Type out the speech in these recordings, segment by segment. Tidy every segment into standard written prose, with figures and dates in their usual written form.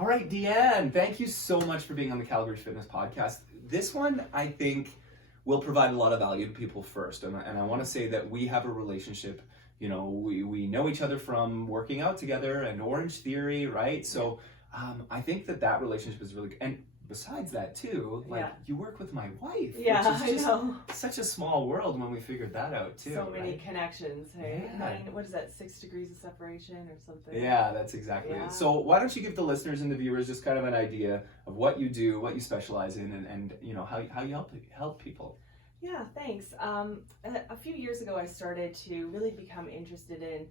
All right, Deanne, thank you so much for being on the Calgary Fitness Podcast. This one, I think, will provide a lot of value to people first. And I want to say that we have a relationship. You know, we know each other from working out together and Orange Theory, right? So I think that relationship is really good. And besides that too, like you work with my wife, which is just such a small world when we figured that out too. So many connections, hey? What is that, 6 degrees of separation or something? Yeah, that's exactly it. So why don't you give the listeners and the viewers just kind of an idea of what you do, what you specialize in, and you know, how you help people. Yeah, thanks. A few years ago I started to really become interested in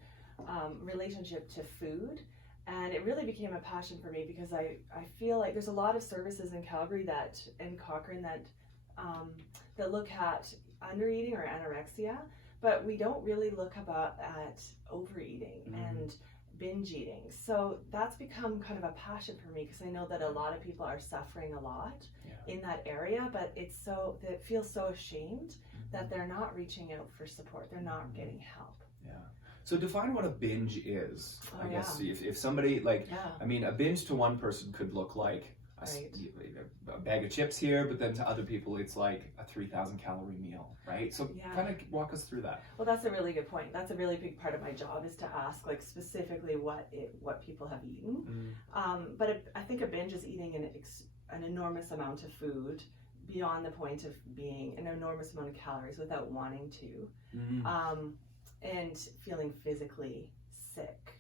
relationship to food. And it really became a passion for me because I feel like there's a lot of services in Calgary and Cochrane that look at undereating or anorexia, but we don't really look at overeating and binge eating. So that's become kind of a passion for me because I know that a lot of people are suffering a lot in that area, but they feel so ashamed that they're not reaching out for support. They're not getting help. Yeah. So define what a binge is. I guess if somebody I mean, a binge to one person could look like a bag of chips here, but then to other people it's like a 3,000 calorie meal, right? So kind of walk us through that. Well, that's a really good point. That's a really big part of my job is to ask like specifically what people have eaten. But I think a binge is eating an enormous amount of food beyond the point of being an enormous amount of calories without wanting to. And feeling physically sick.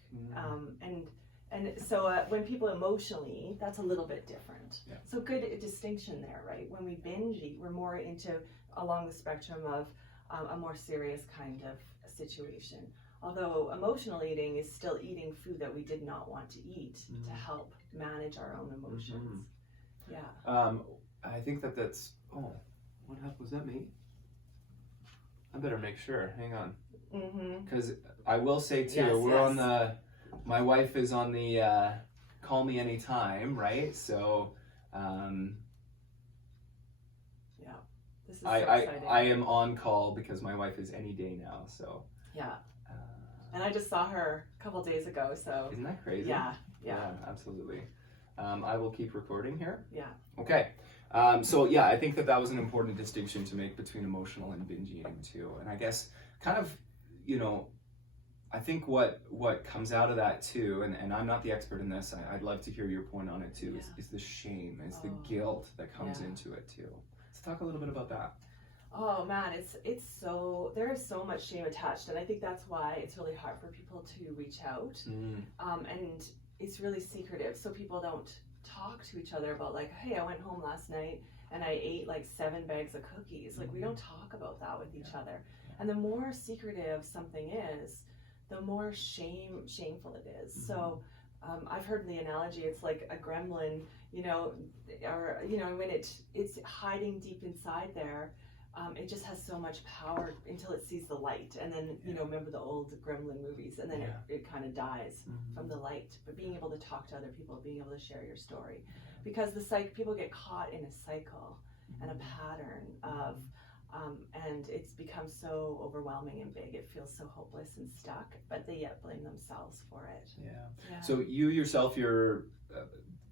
And so when people emotionally eat, that's a little bit different. So good distinction there, right? When we binge eat, we're more along the spectrum of a more serious kind of situation. Although emotional eating is still eating food that we did not want to eat to help manage our own emotions. I think that's, what happened? Was that me? I better make sure. Hang on. Because I will say too, on my wife is on the call me anytime, right? So this is so exciting. I am on call because my wife is any day now. So and I just saw her a couple days ago. So isn't that crazy? Yeah, absolutely. I will keep recording here. Okay. So I think that was an important distinction to make between emotional and binge eating too. And I guess kind of, you know, I think what comes out of that too, and I'm not the expert in this, I'd love to hear your point on it too, is the shame, is the guilt that comes into it too. Let's talk a little bit about that. Oh man, there is so much shame attached, and I think that's why it's really hard for people to reach out. And it's really secretive, so people don't talk to each other about like, hey, I went home last night and I ate like 7 bags of cookies. Like we don't talk about that with each other. And the more secretive something is, the more shameful it is. So I've heard the analogy, it's like a gremlin, when it's hiding deep inside there, it just has so much power until it sees the light. And then, remember the old gremlin movies, and then it kind of dies from the light. But being able to talk to other people, being able to share your story, because people get caught in a cycle and a pattern of, and it's become so overwhelming and big. It feels so hopeless and stuck, but they yet blame themselves for it. Yeah. So you yourself, you're a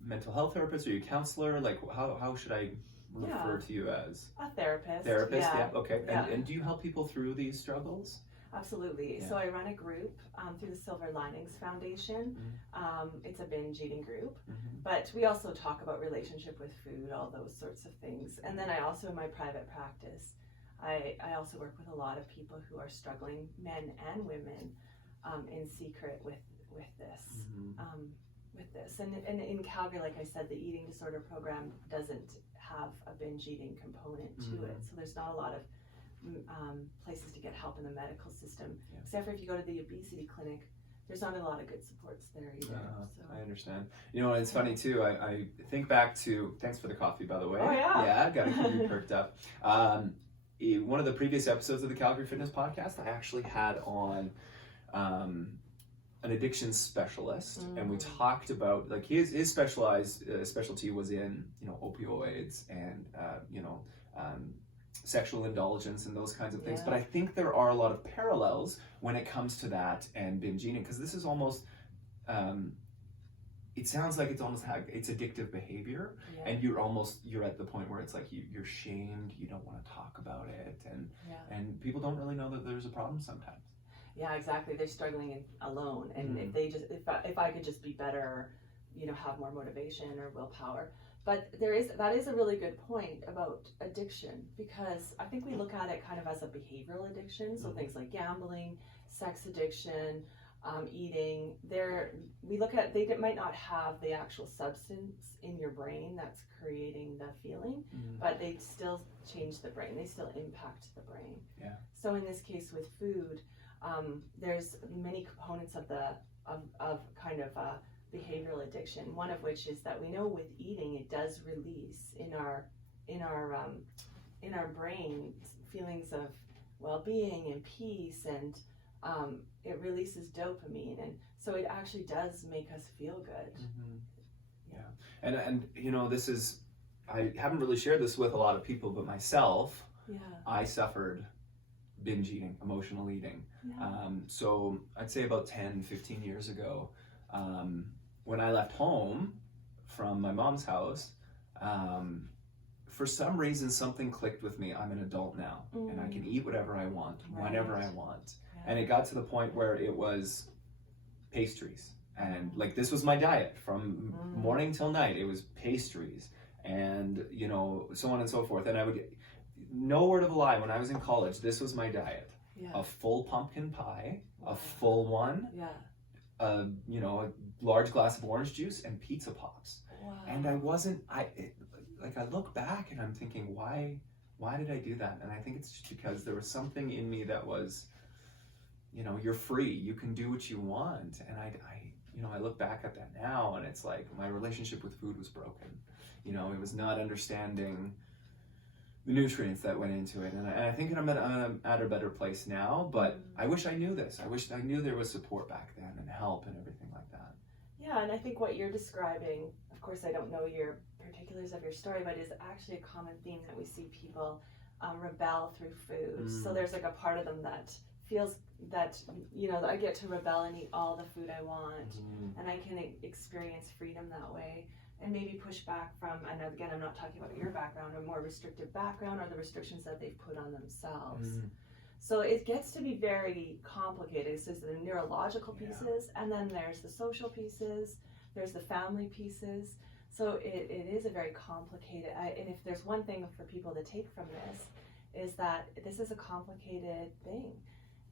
mental health therapist, or you a counselor? Like how should I refer to you as? A therapist. Therapist, okay. And do you help people through these struggles? Absolutely. So I run a group through the Silver Linings Foundation. It's a binge eating group, but we also talk about relationship with food, all those sorts of things. And then I also, in my private practice, I also work with a lot of people who are struggling, men and women, in secret with this. And in Calgary, like I said, the eating disorder program doesn't have a binge eating component to it. So there's not a lot of places to get help in the medical system, except for if you go to the obesity clinic. There's not a lot of good supports there either. I understand. You know, it's funny too. I think back to, thanks for the coffee, by the way. Oh yeah. Gotta keep you perked up. One of the previous episodes of the Calgary Fitness Podcast, I actually had on an addiction specialist, and we talked about like his specialty was in opioids and sexual indulgence and those kinds of things. But I think there are a lot of parallels when it comes to that and binge eating, because this is almost it sounds like it's almost it's addictive behavior, Yeah. and you're at the point where it's like you're shamed, you don't want to talk about it, and people don't really know that there's a problem sometimes. Yeah, exactly. They're struggling alone, and Mhm. if I could just be better, have more motivation or willpower. But that is a really good point about addiction, because I think we look at it kind of as a behavioral addiction. So Mhm. things like gambling, sex addiction, eating. We look at, they might not have the actual substance in your brain that's creating the feeling, Mhm. but they still change the brain. They still impact the brain. Yeah. So in this case with food, there's many components of kind of behavioral addiction. One of which is that we know with eating, it does release in our brain feelings of well-being and peace, and it releases dopamine, and so it actually does make us feel good. Mhm. Yeah, and this is, I haven't really shared this with a lot of people, but myself, Yeah. I suffered binge eating, emotional eating. Yeah. So I'd say about 10, 15 years ago, when I left home from my mom's house, for some reason something clicked with me. I'm an adult now, and I can eat whatever I want, whenever I want. Yeah. And it got to the point where it was pastries. And like, this was my diet from morning till night. It was pastries and, so on and so forth. And I would, no word of a lie, when I was in college, this was my diet. Yeah. A full pumpkin pie, a full one, Yeah. a large glass of orange juice, and pizza pops. Wow. And I look back and I'm thinking, why did I do that? And I think it's just because there was something in me that was, you're free, you can do what you want. And I look back at that now, and it's like my relationship with food was broken. It was not understanding the nutrients that went into it. And I think I'm at a better place now, but I wish I knew this. I wish I knew there was support back then and help and everything like that. Yeah, and I think what you're describing, of course I don't know your particulars of your story, but is actually a common theme that we see people rebel through food. So there's like a part of them that feels that, I get to rebel and eat all the food I want, and I can experience freedom that way, and maybe push back from, and again, I'm not talking about your background, a more restrictive background, or the restrictions that they've put on themselves. So it gets to be very complicated. So there's the neurological pieces, and then there's the social pieces, there's the family pieces. So it is a very complicated, and if there's one thing for people to take from this, is that this is a complicated thing.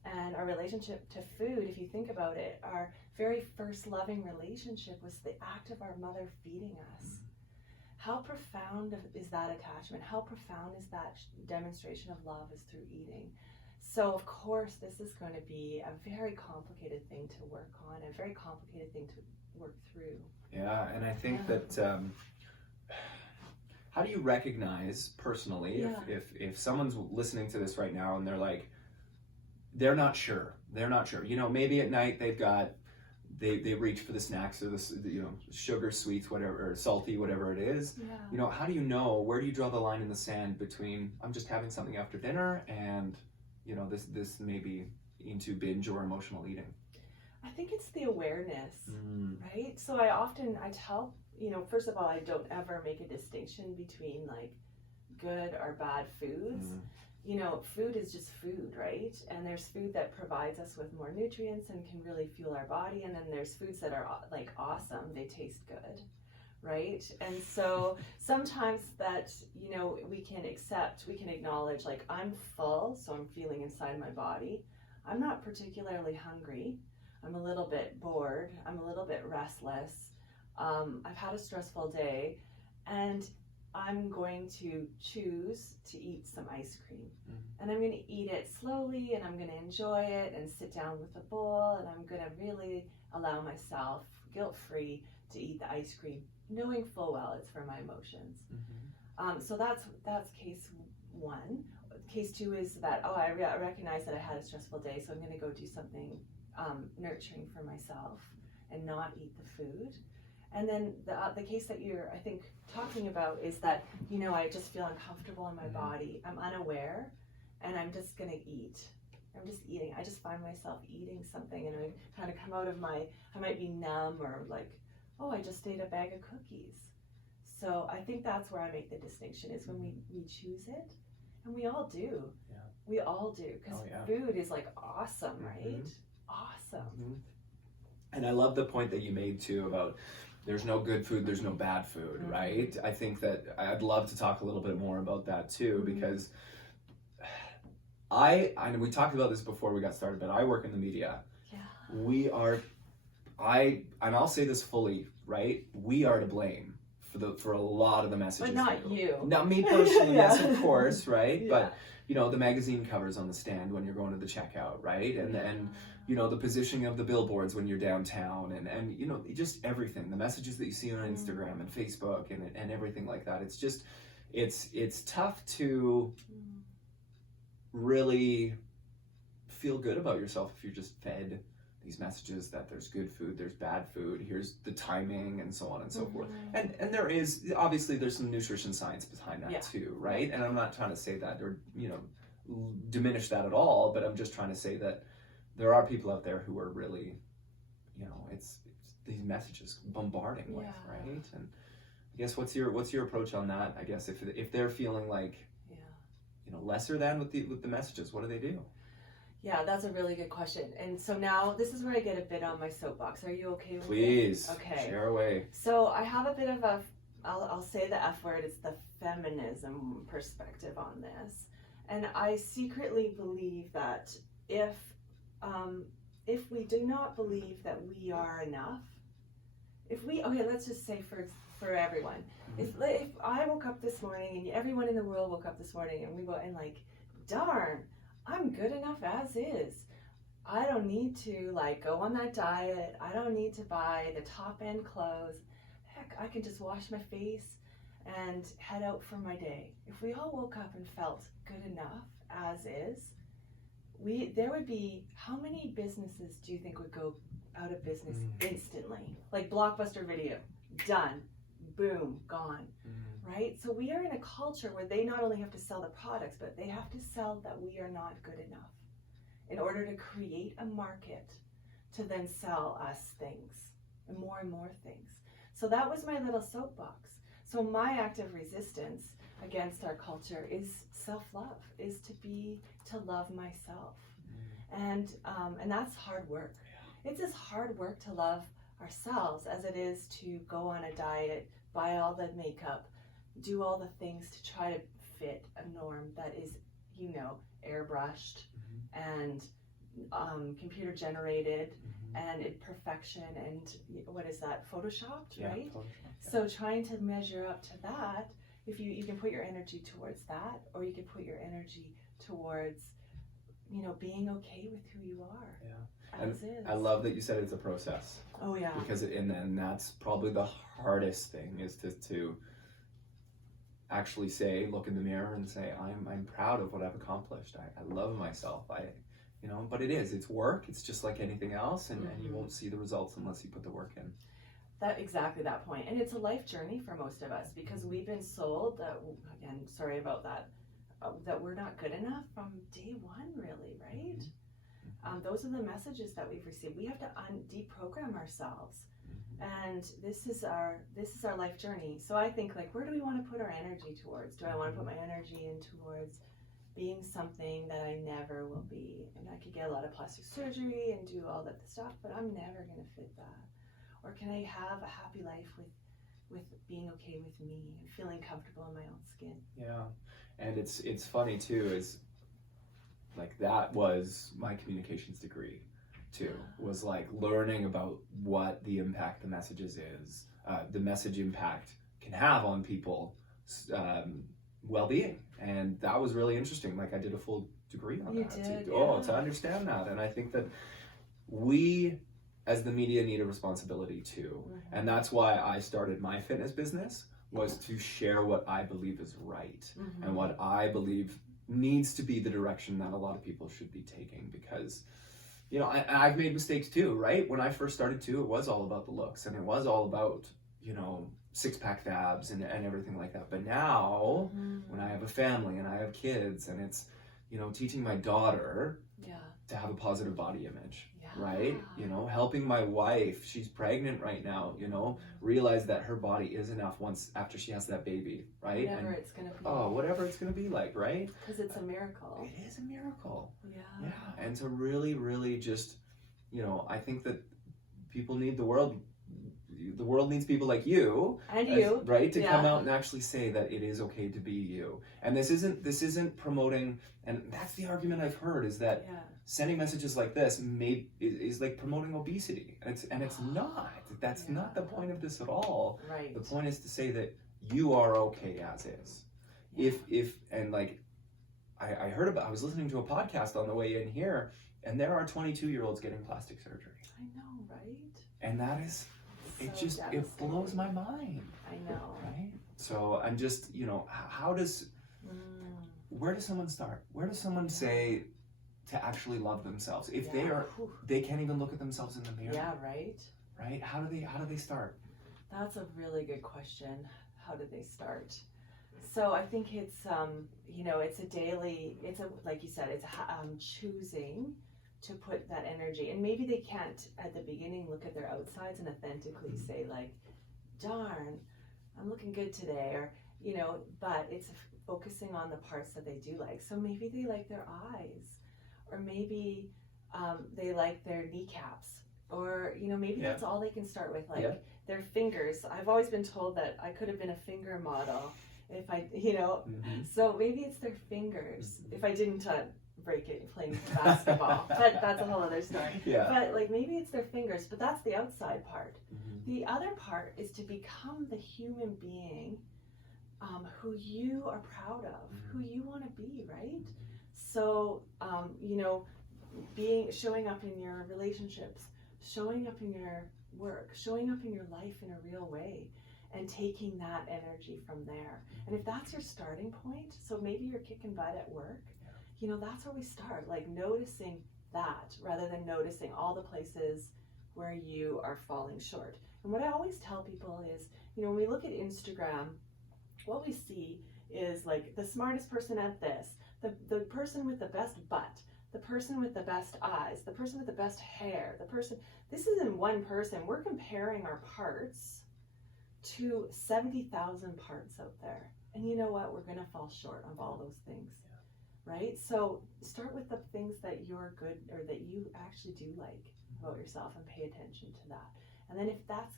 And our relationship to food, if you think about it, our very first loving relationship was the act of our mother feeding us. How profound is that attachment? How profound is that demonstration of love is through eating? So of course, this is going to be a very complicated thing to work on, a very complicated thing to work through. Yeah, and I think that, how do you recognize personally, if someone's listening to this right now and they're like, they're not sure. Maybe at night they reach for the snacks or the sugar, sweets, whatever, or salty, whatever it is. Yeah. How do you know? Where do you draw the line in the sand between I'm just having something after dinner and this may be into binge or emotional eating? I think it's the awareness, right? So I tell, first of all, I don't ever make a distinction between like good or bad foods. Food is just food, right? And there's food that provides us with more nutrients and can really fuel our body. And then there's foods that are like awesome. They taste good, right? And so sometimes that, we can acknowledge like I'm full, so I'm feeling inside my body. I'm not particularly hungry. I'm a little bit bored. I'm a little bit restless. I've had a stressful day, and I'm going to choose to eat some ice cream. And I'm going to eat it slowly, and I'm going to enjoy it and sit down with a bowl, and I'm going to really allow myself, guilt-free, to eat the ice cream, knowing full well it's for my emotions. So that's case one. Case two is that, I recognize that I had a stressful day, so I'm going to go do something nurturing for myself and not eat the food. And then the case that you're, I think, talking about is that, I just feel uncomfortable in my body. I'm unaware, and I'm just going to eat. I'm just eating. I just find myself eating something, and I kind of come out of I might be numb or like oh, I just ate a bag of cookies. So I think that's where I make the distinction, is when we choose it, and we all do. Yeah. We all do, because food is like awesome, right? Awesome. And I love the point that you made too about there's no good food, there's no bad food, right? I think that I'd love to talk a little bit more about that too, because I we talked about this before we got started, but I work in the media. Yeah. We are, and I'll say this fully, right? We are to blame for a lot of the messages. But not you. Not me personally, Yeah. yes, of course, right? Yeah. But you know, the magazine covers on the stand when you're going to the checkout, right? And you know, the positioning of the billboards when you're downtown, and you know, just everything, the messages that you see on Instagram and Facebook and everything like that. It's just, it's tough to really feel good about yourself if you're just fed these messages that there's good food, there's bad food, here's the timing, and so on and so forth. And there is, obviously, there's some nutrition science behind that too, right? And I'm not trying to say that or, you know, diminish that at all, but I'm just trying to say that there are people out there who are really, you know, it's these messages bombarding with, right? And I guess what's your approach on that? I guess if they're feeling like, you know, lesser than with the messages, what do they do? Yeah, that's a really good question. And so now this is where I get a bit on my soapbox. Are you okay with it? Please. Okay. Share away. So I have a bit of I'll say the F word, it's the feminism perspective on this. And I secretly believe that if we do not believe that we are enough, let's just say for everyone, if I woke up this morning and everyone in the world woke up this morning and we go and like, darn, I'm good enough as is. I don't need to like go on that diet. I don't need to buy the top end clothes. Heck, I can just wash my face and head out for my day. If we all woke up and felt good enough as is, there would be, how many businesses do you think would go out of business instantly? Like Blockbuster Video, done, boom, gone, right? So we are in a culture where they not only have to sell the products, but they have to sell that we are not good enough in order to create a market to then sell us things and more things. So that was my little soapbox. So my active resistance against our culture is self-love, is to love myself. And that's hard work. It's as hard work to love ourselves as it is to go on a diet, buy all the makeup, do all the things to try to fit a norm that is, you know, airbrushed and computer generated and perfection and what is that, photoshopped, right? So trying to measure up to that, if you can put your energy towards that, or you can put your energy towards, you know, being okay with who you are. As is. I love that you said it's a process. Oh yeah. Because and that's probably the hardest thing, is to actually look in the mirror and say, I'm proud of what I've accomplished. I love myself. You know, but it's work. It's just like anything else, and you won't see the results unless you put the work in. Exactly that point. And it's a life journey for most of us, because we've been sold that, again, sorry about that, that we're not good enough from day one, really, right? Those are the messages that we've received. We have to deprogram ourselves. And this is our life journey. So I think, like, where do we want to put our energy towards? Do I want to put my energy in towards being something that I never will be? And I could get a lot of plastic surgery and do all that stuff, but I'm never going to fit that. Or can I have a happy life with being okay with me and feeling comfortable in my own skin? Yeah. And it's funny too, is like that was my communications degree too, was like learning about what the impact the messages is, the message impact can have on people's well-being. And that was really interesting. Like I did a full degree on to understand that. And I think that we as the media need a responsibility too. And that's why I started my fitness business, was to share what I believe is right and what I believe needs to be the direction that a lot of people should be taking. Because, you know, I've made mistakes too, right? When I first started too, it was all about the looks, and it was all about, you know, six-pack abs and everything like that. But now, when I have a family and I have kids, and it's, you know, teaching my daughter to have a positive body image, Yeah. right? You know, helping my wife, she's pregnant right now, you know, realize that her body is enough once after she has that baby, right? Whatever it's gonna be. Oh, whatever it's gonna be like, right? Because it's a miracle. It is a miracle. Yeah. Yeah, and to really, really just, you know, I think that people need the world needs people like you, And you, right, to yeah. come out and actually say that it is okay to be you. And this isn't promoting, and that's the argument I've heard, is that Yeah. sending messages like this is like promoting obesity, and it's not. That's Yeah. not the point of this at all. Right. The point is to say that you are okay as is. Yeah. If and like I was listening to a podcast on the way in here, and there are 22-year-olds getting plastic surgery. I know, right? And that is, it So just, it blows my mind, I know. right? So I'm just, you know, where does someone start? Where does someone say to actually love themselves? If they can't even look at themselves in the mirror. Yeah, right? Right? How do they start? That's a really good question. How do they start? So I think it's, you know, it's like you said, it's choosing to put that energy, and maybe they can't at the beginning look at their outsides and authentically say like, darn, I'm looking good today, or, you know, but it's focusing on the parts that they do like. So maybe they like their eyes, or maybe they like their kneecaps, or, you know, maybe that's all they can start with, like their fingers. I've always been told that I could have been a finger model if I, you know, so maybe it's their fingers. If I didn't break it playing basketball, but that's a whole other story. Yeah. But like maybe it's their fingers, but that's the outside part. The other part is to become the human being who you are proud of, who you want to be, right? So, you know, showing up in your relationships, showing up in your work, showing up in your life in a real way, and taking that energy from there. And if that's your starting point, so maybe you're kicking butt at work, you know, that's where we start, like noticing that rather than noticing all the places where you are falling short. And what I always tell people is, you know, when we look at Instagram, what we see is like the smartest person at this, the person with the best butt, the person with the best eyes, the person with the best hair, this isn't one person. We're comparing our parts to 70,000 parts out there. And you know what? We're going to fall short of all those things. Right? So start with the things that you're good, or that you actually do like about yourself, and pay attention to that. And then if that's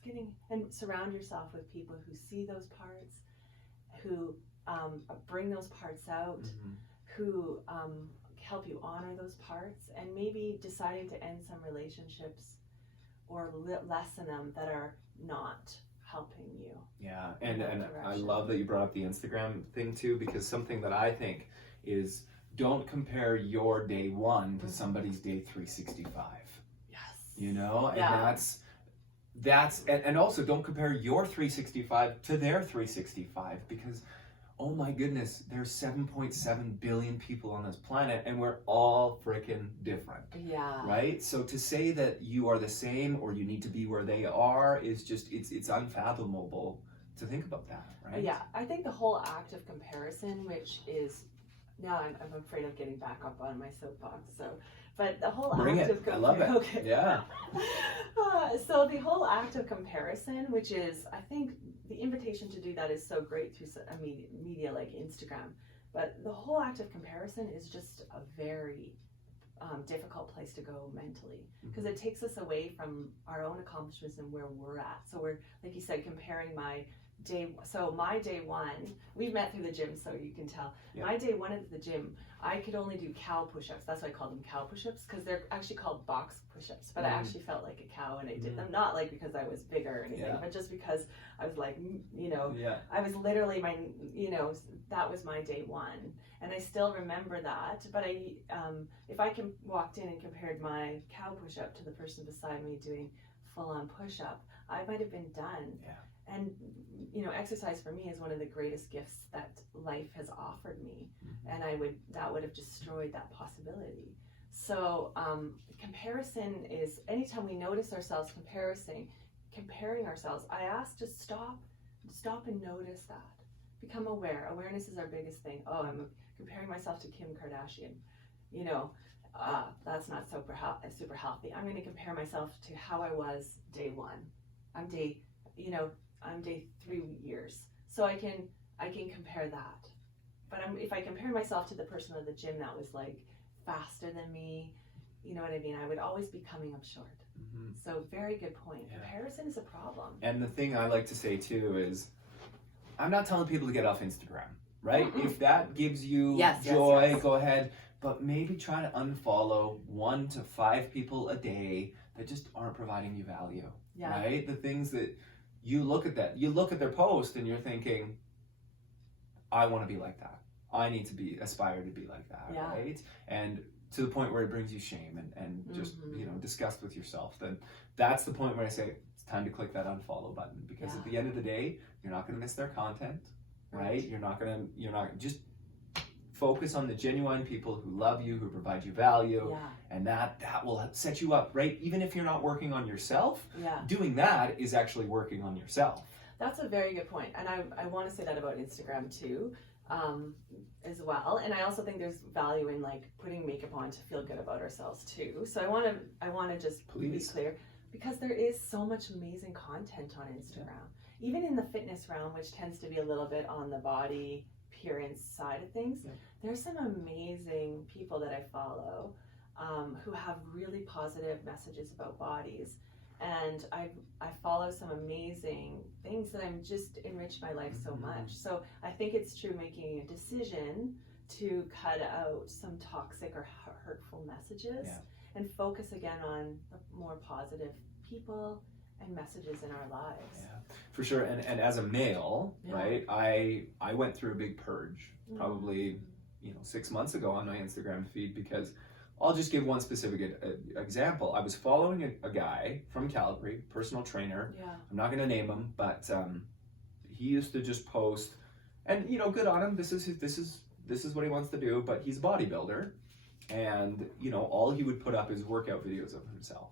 and surround yourself with people who see those parts, who bring those parts out, who help you honor those parts, and maybe deciding to end some relationships or lessen them that are not helping you. Yeah, and I love that you brought up the Instagram thing too, because something that I think is, don't compare your day 1 to somebody's day 365. Yes. You know, and Yeah. that's and also don't compare your 365 to their 365, because oh my goodness, there's 7.7 billion people on this planet, and we're all freaking different. Yeah. Right? So to say that you are the same, or you need to be where they are, is just, it's unfathomable to think about that, right? Yeah, I think the whole act of comparison, which is, now I'm afraid of getting back up on my soapbox, but the whole act of comparison. I love it. Okay. Yeah. So the whole act of comparison, which is, I think the invitation to do that is so great through a media like Instagram, but the whole act of comparison is just a very difficult place to go mentally, because it takes us away from our own accomplishments and where we're at. So we're, like you said, comparing my day 1, we've met through the gym, so you can tell. My day 1 at the gym, I could only do cow push-ups. That's why I call them cow push-ups, because they're actually called box push-ups, but I actually felt like a cow, and I did them, not like because I was bigger or anything, but just because I was like, you know, I was literally that was my day 1, and I still remember that. But if I walked in and compared my cow push-up to the person beside me doing full-on push-up, I might have been done. And, you know, exercise for me is one of the greatest gifts that life has offered me. And that would have destroyed that possibility. So comparison is, anytime we notice ourselves comparing ourselves, I ask to stop and notice that. Become aware. Awareness is our biggest thing. Oh, I'm comparing myself to Kim Kardashian, you know, that's not super healthy. I'm going to compare myself to how I was day one. I'm day 3 years. So I can compare that. But if I compare myself to the person at the gym that was like faster than me, you know what I mean? I would always be coming up short. Mm-hmm. So very good point. Yeah. Comparison is a problem. And the thing I like to say too is, I'm not telling people to get off Instagram, right? Mm-mm. If that gives you joy, go ahead. But maybe try to unfollow 1 to 5 people a day that just aren't providing you value, right? The things that you look at their post and you're thinking, I want to be like that. I need to aspire to be like that, right? And to the point where it brings you shame and just, disgust with yourself, then that's the point where I say it's time to click that unfollow button, because at the end of the day, you're not going to miss their content, right? You're not just focus on the genuine people who love you, who provide you value, and that will set you up, right? Even if you're not working on yourself, doing that is actually working on yourself. That's a very good point. And I want to say that about Instagram too, as well. And I also think there's value in like putting makeup on to feel good about ourselves too. So I want to just be clear, because there is so much amazing content on Instagram, even in the fitness realm, which tends to be a little bit on the body appearance side of things. There's some amazing people that I follow who have really positive messages about bodies. And I follow some amazing things that I'm just enriched my life so much. So I think it's true making a decision to cut out some toxic or hurtful messages and focus again on the more positive people and messages in our lives. Yeah, for sure. And as a male, right, I went through a big purge probably 6 months ago on my Instagram feed, because I'll just give one specific example. I was following a guy from Calgary, personal trainer. I'm not going to name him, but he used to just post, and good on him. This is what he wants to do. But he's a bodybuilder, and all he would put up is workout videos of himself.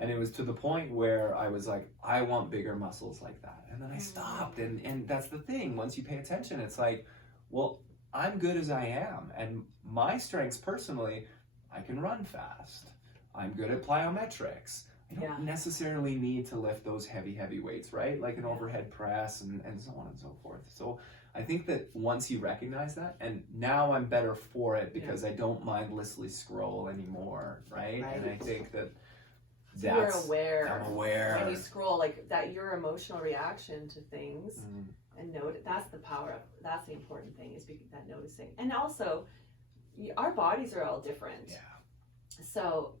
And it was to the point where I was like, I want bigger muscles like that. And then I stopped. And that's the thing. Once you pay attention, it's like, well, I'm good as I am, and my strengths personally, I can run fast. I'm good at plyometrics. I don't necessarily need to lift those heavy weights, right? Like an overhead press and so on and so forth. So I think that once you recognize that, and now I'm better for it because I don't mindlessly scroll anymore, right? And I think that you're aware. I'm aware. When you scroll, like that, your emotional reaction to things and note, that's the important thing, is that noticing. And also, our bodies are all different. So,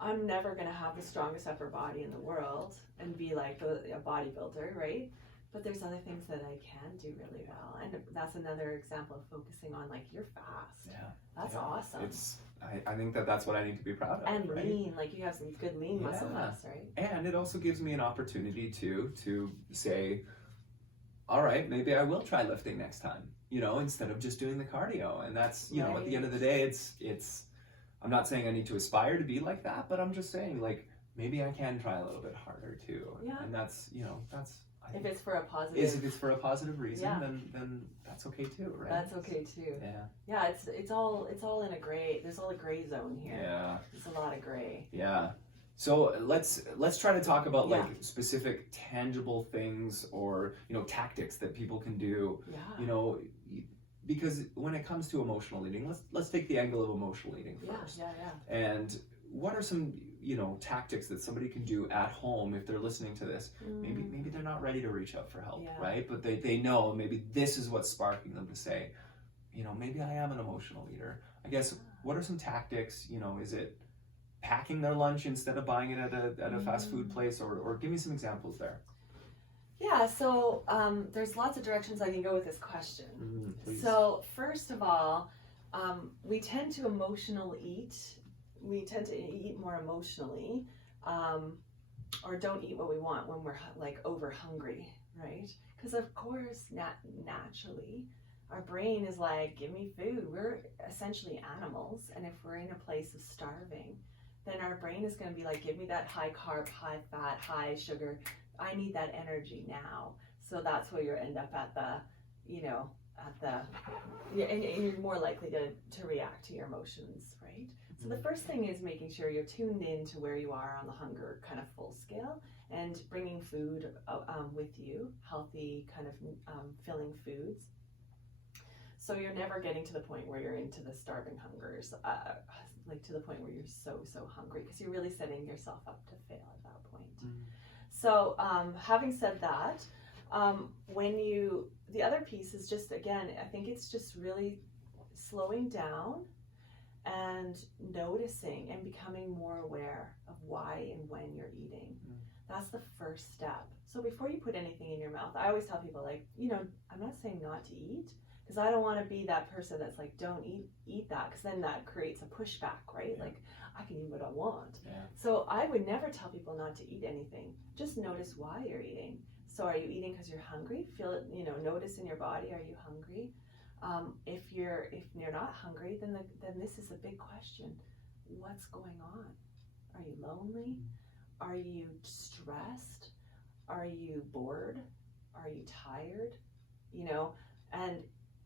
I'm never going to have the strongest upper body in the world and be like a bodybuilder, right? But there's other things that I can do really well. And that's another example of focusing on, like, you're fast. That's awesome. I think that's what I need to be proud of. And lean, like you have some good lean muscle mass, right? And it also gives me an opportunity to say, all right, maybe I will try lifting next time, instead of just doing the cardio. And that's, at the end of the day, it's, I'm not saying I need to aspire to be like that, but I'm just saying, like, maybe I can try a little bit harder too. And that's, if it's for a positive. If it's for a positive reason, then that's okay too, right? That's okay too. Yeah, it's all in a gray. There's all a gray zone here. There's a lot of gray. So let's try to talk about like specific tangible things or tactics that people can do. Because when it comes to emotional eating, let's take the angle of emotional eating first. And what are some tactics that somebody can do at home if they're listening to this? Maybe they're not ready to reach out for help, right? But they know maybe this is what's sparking them to say, maybe I am an emotional eater. I guess, what are some tactics? Is it packing their lunch instead of buying it at a fast food place, or give me some examples there. So there's lots of directions I can go with this question. So first of all, we tend to eat. We tend to eat more emotionally, or don't eat what we want when we're like over hungry, right? Because of course, naturally, our brain is like, give me food. We're essentially animals, and if we're in a place of starving, then our brain is going to be like, give me that high carb, high fat, high sugar. I need that energy now. So that's where you end up at the, at the, and you're more likely to react to your emotions, right? So the first thing is making sure you're tuned in to where you are on the hunger kind of full scale, and bringing food with you, healthy kind of filling foods. So you're never getting to the point where you're into the starving hungers, like to the point where you're so hungry, because you're really setting yourself up to fail at that point. So having said that, the other piece is just, again, I think it's just really slowing down and noticing and becoming more aware of why and when you're eating. That's the first step. So before you put anything in your mouth, I always tell people, like, I'm not saying not to eat, because I don't want to be that person that's like, don't eat that, because then that creates a pushback, right? Yeah. Like, I can eat what I want. Yeah. So I would never tell people not to eat anything. Just notice why you're eating. So are you eating because you're hungry? Feel it, notice in your body, are you hungry? If you're not hungry, then this is a big question. What's going on? Are you lonely? Are you stressed? Are you bored? Are you tired?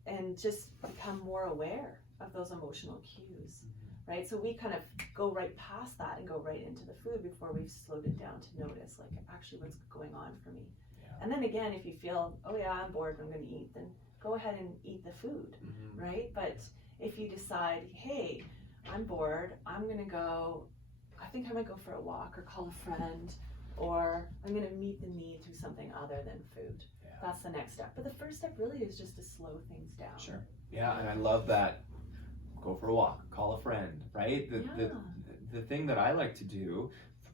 And just become more aware of those emotional cues, right? So we kind of go right past that and go right into the food before we've slowed it down to notice, like, actually what's going on for me. Yeah. And then again, if you feel, oh yeah, I'm bored, I'm going to eat, then go ahead and eat the food, right? But if you decide, hey, I'm bored, I'm going to go, I think I might go for a walk or call a friend, or I'm going to meet the need through something other than food. Yeah. That's the next step. But the first step really is just to slow things down. Sure. Yeah, and I love that. Go for a walk, call a friend, right? The thing that I like to do,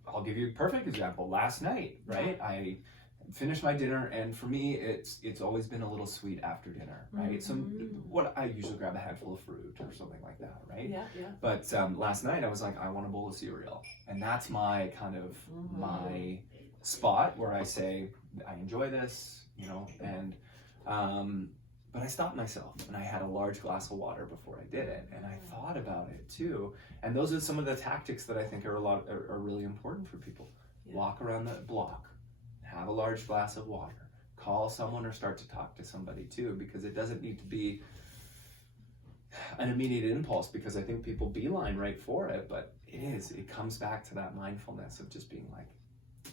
I'll give you a perfect example. Last night, right? Yeah. I finished my dinner, and for me, it's always been a little sweet after dinner, right? So what I usually grab a handful of fruit or something like that, right? Yeah. But last night I was like, I want a bowl of cereal, and that's my kind of my spot where I say I enjoy this, and but I stopped myself, and I had a large glass of water before I did it, and I thought about it too. And those are some of the tactics that I think are really important for people. Yeah. Walk around the block. Have a large glass of water, call someone or start to talk to somebody too, because it doesn't need to be an immediate impulse, because I think people beeline right for it, but it comes back to that mindfulness of just being like,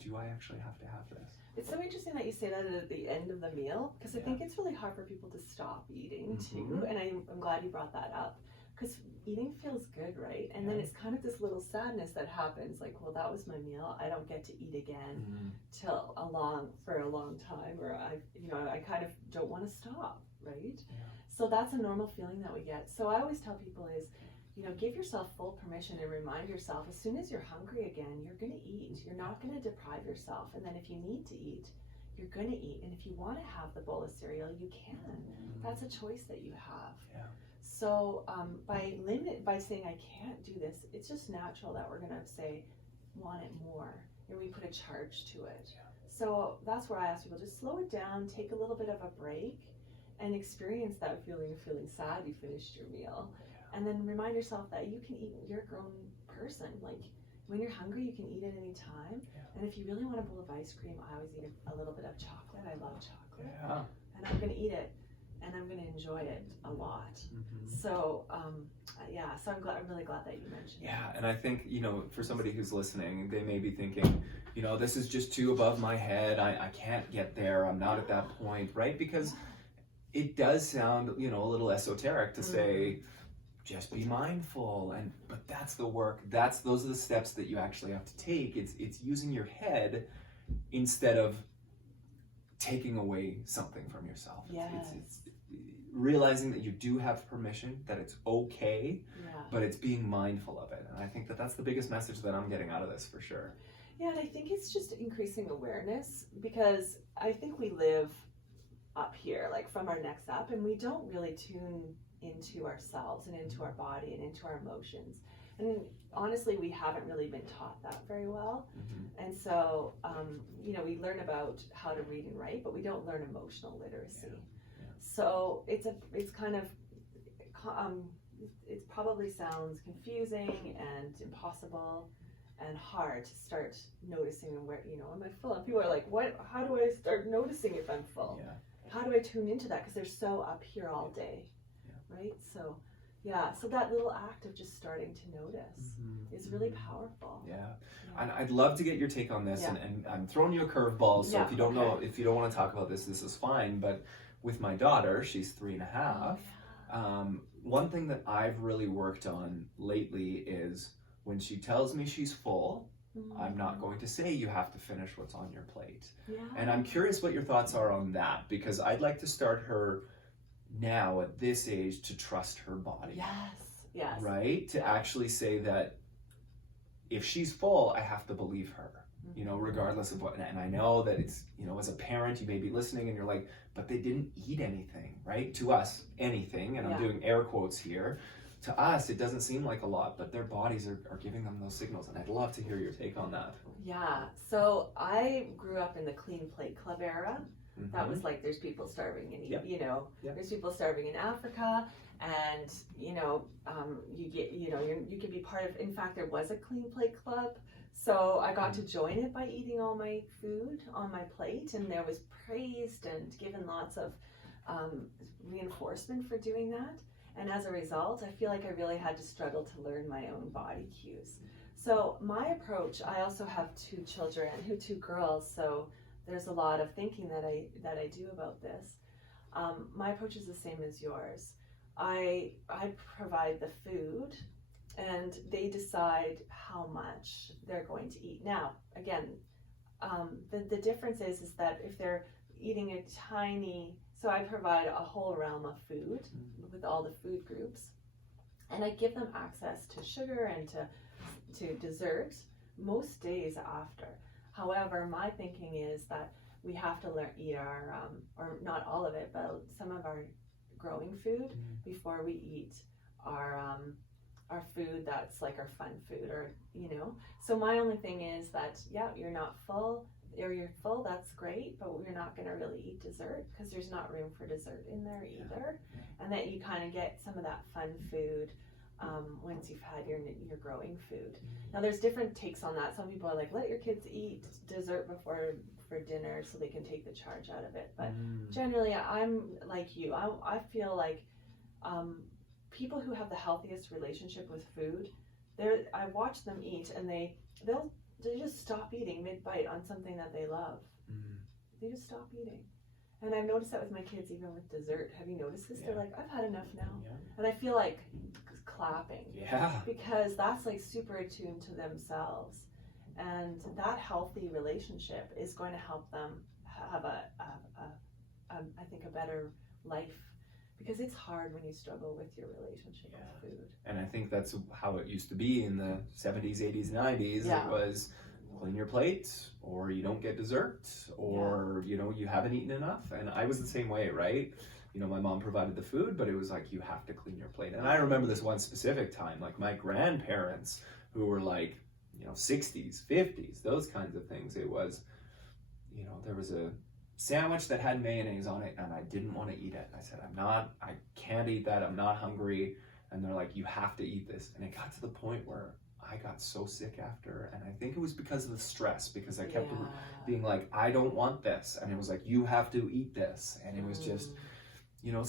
do I actually have to have this? It's so interesting that you say that at the end of the meal, because I think it's really hard for people to stop eating too, and I'm glad you brought that up, because eating feels good, right? And then it's kind of this little sadness that happens, like, well, that was my meal, I don't get to eat again for a long time, or I kind of don't want to stop, right? So that's a normal feeling that we get. So I always tell people is, give yourself full permission and remind yourself, as soon as you're hungry again, you're going to eat. You're not going to deprive yourself. And then if you need to eat, you're going to eat. And if you want to have the bowl of cereal, you can. That's a choice that you have. Yeah. So by saying I can't do this, it's just natural that we're going to say, want it more. And we put a charge to it. Yeah. So that's where I ask people, just slow it down, take a little bit of a break, and experience that feeling of feeling sad you finished your meal. And then remind yourself that you can eat, you're a grown person. Like, when you're hungry, you can eat at any time. Yeah. And if you really want a bowl of ice cream, I always eat a little bit of chocolate. I love chocolate. Yeah. And I'm going to eat it, and I'm going to enjoy it a lot. So, so I'm really glad that you mentioned that. Yeah, and I think, for somebody who's listening, they may be thinking, this is just too above my head. I can't get there. I'm not at that point, right? Because it does sound, a little esoteric to say, just be mindful, but that's the work. Those are the steps that you actually have to take. It's using your head instead of taking away something from yourself. Yes. It's realizing that you do have permission, that it's okay, but it's being mindful of it. And I think that's the biggest message that I'm getting out of this for sure. Yeah, and I think it's just increasing awareness, because I think we live up here, like from our necks up, and we don't really tune into ourselves and into our body and into our emotions. And honestly, we haven't really been taught that very well. And so, we learn about how to read and write, but we don't learn emotional literacy. Yeah. So it probably sounds confusing and impossible and hard to start noticing where, am I full? And people are like, how do I start noticing if I'm full? Yeah. how do I tune into that? Because they're so up here all day, right? So, yeah, so that little act of just starting to notice is really powerful. Yeah. And I'd love to get your take on this, and I'm throwing you a curveball, so if you don't know, if you don't want to talk about this is fine, but with my daughter, she's 3.5, one thing that I've really worked on lately is when she tells me she's full, I'm not going to say you have to finish what's on your plate. And I'm curious what your thoughts are on that, because I'd like to start her now at this age to trust her body. Yes. Right? To actually say that if she's full, I have to believe her, you know, regardless of what. And I know that it's, you know, as a parent, you may be listening and you're like, but they didn't eat anything, right? To us, anything, and I'm doing air quotes here. To us, it doesn't seem like a lot, but their bodies are giving them those signals. And I'd love to hear your take on that. Yeah. So I grew up in the Clean Plate Club era. That was like, there's people starving in, you know, there's people starving in Africa, and, you know, you get, you know, you can be part of, in fact, there was a Clean Plate Club. So I got to join it by eating all my food on my plate, and there was praised and given lots of reinforcement for doing that. And as a result, I feel like I really had to struggle to learn my own body cues. So my approach, I also have 2 children, 2 girls, so there's a lot of thinking that I do about this. My approach is the same as yours. I provide the food, and they decide how much they're going to eat. Now, again, the difference is that if they're eating a tiny, so I provide a whole realm of food with all the food groups, and I give them access to sugar and to dessert most days after. However, my thinking is that we have to eat our, or not all of it, but some of our growing food before we eat our food that's like our fun food, or, you know. So my only thing is that, you're not full, or you're full, that's great, but we're not going to really eat dessert because there's not room for dessert in there either. And that you kind of get some of that fun food once you've had your growing food. Now there's different takes on that. Some people are like, let your kids eat dessert for dinner so they can take the charge out of it. But generally, I'm like you. I feel like people who have the healthiest relationship with food, I watch them eat, and they just stop eating mid-bite on something that they love. They just stop eating. And I've noticed that with my kids, even with dessert. Have you noticed this? They're like, I've had enough now. And I feel like clapping. Because that's like super attuned to themselves. And that healthy relationship is going to help them have I think a better life. Because it's hard when you struggle with your relationship with food. And I think that's how it used to be in the 70s, 80s, 90s. It was clean your plate, or you don't get dessert, or, you know, you haven't eaten enough. And I was the same way, right? You know, my mom provided the food, but it was like, you have to clean your plate. And I remember this one specific time, like my grandparents who were like, you know, 60s, 50s, those kinds of things. It was, you know, there was a sandwich that had mayonnaise on it, and I didn't want to eat it. I said, I can't eat that. I'm not hungry. And they're like, you have to eat this. And it got to the point where I got so sick after, and I think it was because of the stress, because I kept being like, I don't want this. And it was like, you have to eat this. And it was just, you know,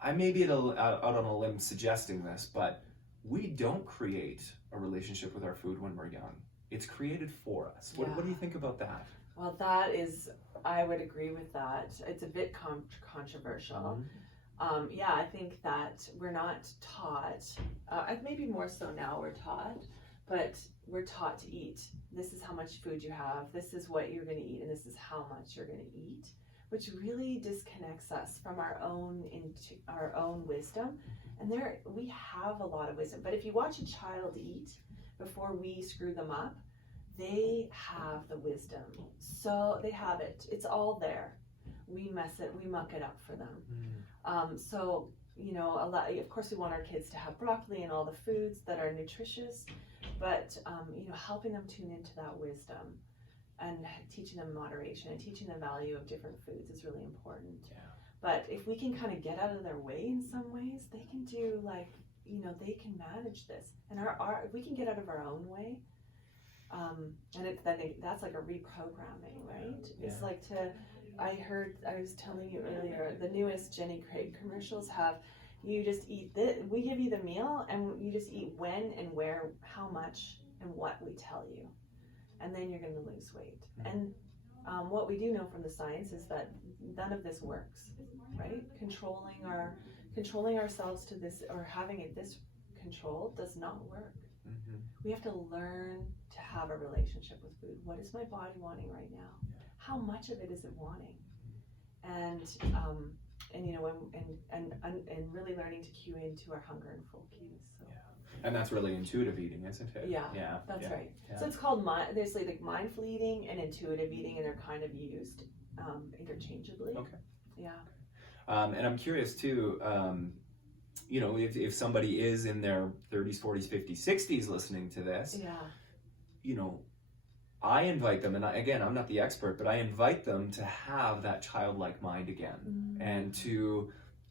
I may be out on a limb suggesting this, but we don't create a relationship with our food when we're young. It's created for us. What do you think about that? Well, that is, I would agree with that. It's a bit controversial. I think that we're not taught, maybe more so now we're taught, but we're taught to eat. This is how much food you have, this is what you're going to eat, and this is how much you're going to eat, which really disconnects us from our own wisdom. And we have a lot of wisdom, but if you watch a child eat before we screw them up, they have the wisdom. So they have it. It's all there. We muck it up for them. So, you know, of course we want our kids to have broccoli and all the foods that are nutritious, but, you know, helping them tune into that wisdom and teaching them moderation and teaching them value of different foods is really important. But if we can kind of get out of their way in some ways, they can do, like, you know, they can manage this. And if we can get out of our own way, and I think that's like a reprogramming, right? It's like to I was telling you earlier, the newest Jenny Craig commercials have, you just eat this, we give you the meal and you just eat when and where, how much and what we tell you. And then you're going to lose weight. And what we do know from the science is that none of this works, right? Controlling ourselves to this, or having it this control, does not work. We have to learn to have a relationship with food. What is my body wanting right now? How much of it is it wanting? And you know, and really learning to cue into our hunger and full cues. So. And that's really intuitive eating, isn't it? Yeah, that's right. So it's called there's like mindful eating and intuitive eating, and they're kind of used interchangeably. Okay. Yeah. And I'm curious too, you know, if somebody is in their 30s, 40s, 50s, 60s listening to this, you know, I invite them, and again, I'm not the expert, but I invite them to have that childlike mind again, and to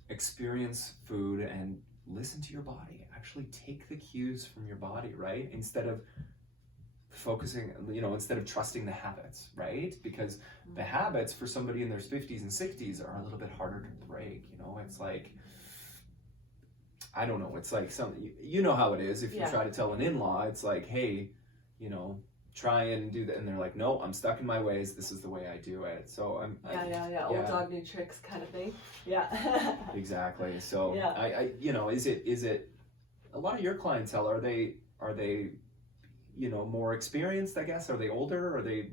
experience food and listen to your body. Actually take the cues from your body, right? Instead of focusing, you know, instead of trusting the habits, right? Because the habits for somebody in their 50s and 60s are a little bit harder to break, you know? It's like, I don't know, it's like something, you know how it is. If you try to tell an in-law, it's like, hey, you know, try and do that, and they're like, no, I'm stuck in my ways, this is the way I do it. So old dog new tricks kind of thing. Exactly. So I you know, is it a lot of your clientele, are they you know, more experienced, I guess? Are they older? Are they,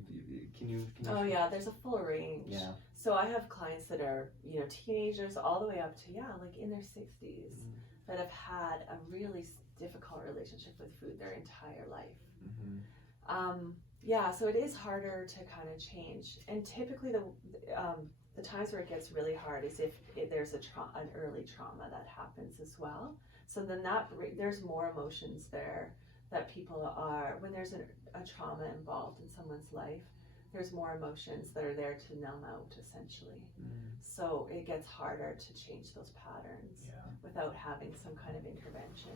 can you there's a full range. So I have clients that are, you know, teenagers all the way up to like in their 60s that have had a really difficult relationship with food their entire life. So it is harder to kind of change, and typically the times where it gets really hard is if there's an early trauma that happens as well. So then there's more emotions there that people are, when there's a trauma involved in someone's life, there's more emotions that are there to numb out, essentially. So it gets harder to change those patterns without having some kind of intervention,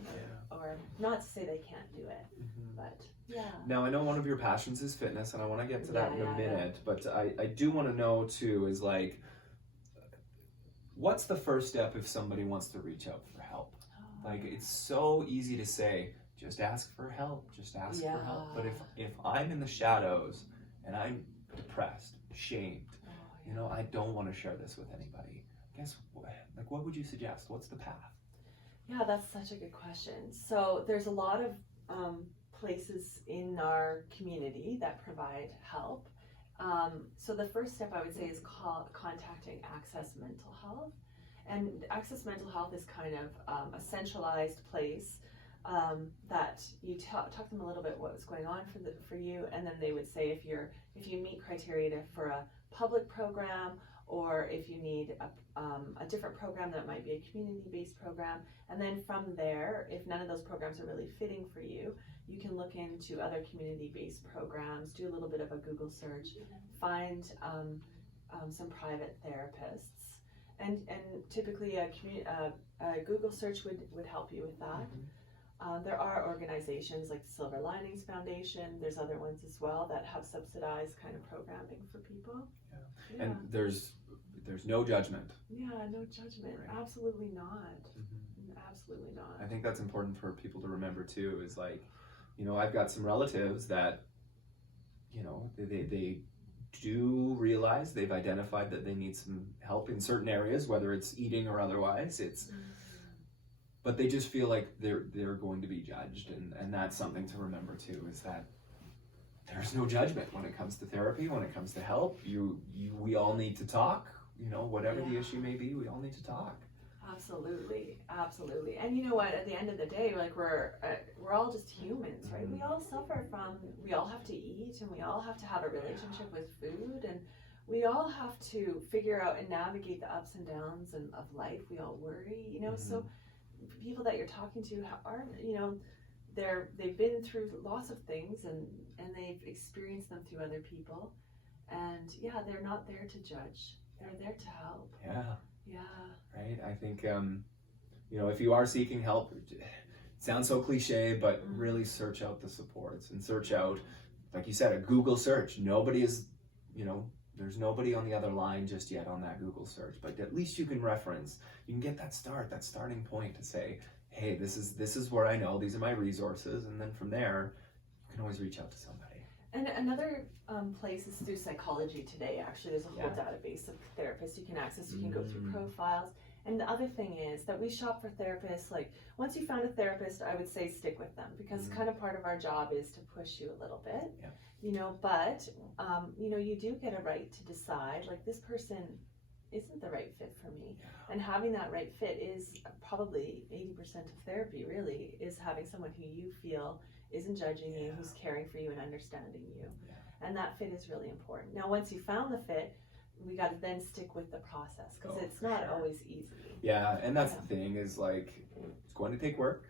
or not to say they can't do it, but Now, I know one of your passions is fitness, and I want to get to that in a minute, but I do want to know too, is like, what's the first step if somebody wants to reach out for help? Like, it's so easy to say, just ask for help, just ask for help. But if I'm in the shadows and I'm depressed, shamed, you know, I don't want to share this with anybody, guess what? Like, what would you suggest? What's the path? Yeah, that's such a good question. So there's a lot of places in our community that provide help. So the first step I would say is contacting Access Mental Health. And Access Mental Health is kind of a centralized place that you talk to them a little bit what's going on for you, and then they would say if you meet criteria for a public program, or if you need a different program that might be a community-based program. And then from there, if none of those programs are really fitting for you, you can look into other community-based programs, do a little bit of a Google search, find some private therapists, and typically a Google search would help you with that. There are organizations like the Silver Linings Foundation, there's other ones as well that have subsidized kind of programming for people. And there's no judgment. No judgment, right. Absolutely not. Absolutely not. I think that's important for people to remember too, is like, you know, I've got some relatives that, you know, they do realize, they've identified that they need some help in certain areas, whether it's eating or otherwise. But they just feel like they're going to be judged, and that's something to remember too, is that there's no judgment when it comes to therapy, when it comes to help. We all need to talk, you know, whatever the issue may be, we all need to talk. Absolutely. And you know what, at the end of the day, like we're all just humans, right? We all suffer we all have to eat, and we all have to have a relationship with food, and we all have to figure out and navigate the ups and downs of life. We all worry, you know, so people that you're talking to aren't, you know, they've been through lots of things, and they've experienced them through other people, and they're not there to judge, they're there to help. Right. I think you know, if you are seeking help, it sounds so cliche, but really search out the supports, and search out, like you said, a Google search. Nobody is, you know, There's nobody on the other line just yet on that Google search, but at least you can reference, you can get that starting point to say, hey, this is where I know, these are my resources, and then from there, you can always reach out to somebody. And another place is through Psychology Today. Actually, there's a whole database of therapists you can access. You can go through profiles. And the other thing is that we shop for therapists. Like, once you found a therapist, I would say stick with them, because kind of part of our job is to push you a little bit. Yeah. You know, but you know, you do get a right to decide, like, this person isn't the right fit for me. And having that right fit is probably 80% of therapy, really, is having someone who you feel isn't judging you, who's caring for you and understanding you. And that fit is really important. Now, once you found the fit, we got to then stick with the process, because it's not always easy. Yeah, and that's the thing, is like, it's going to take work.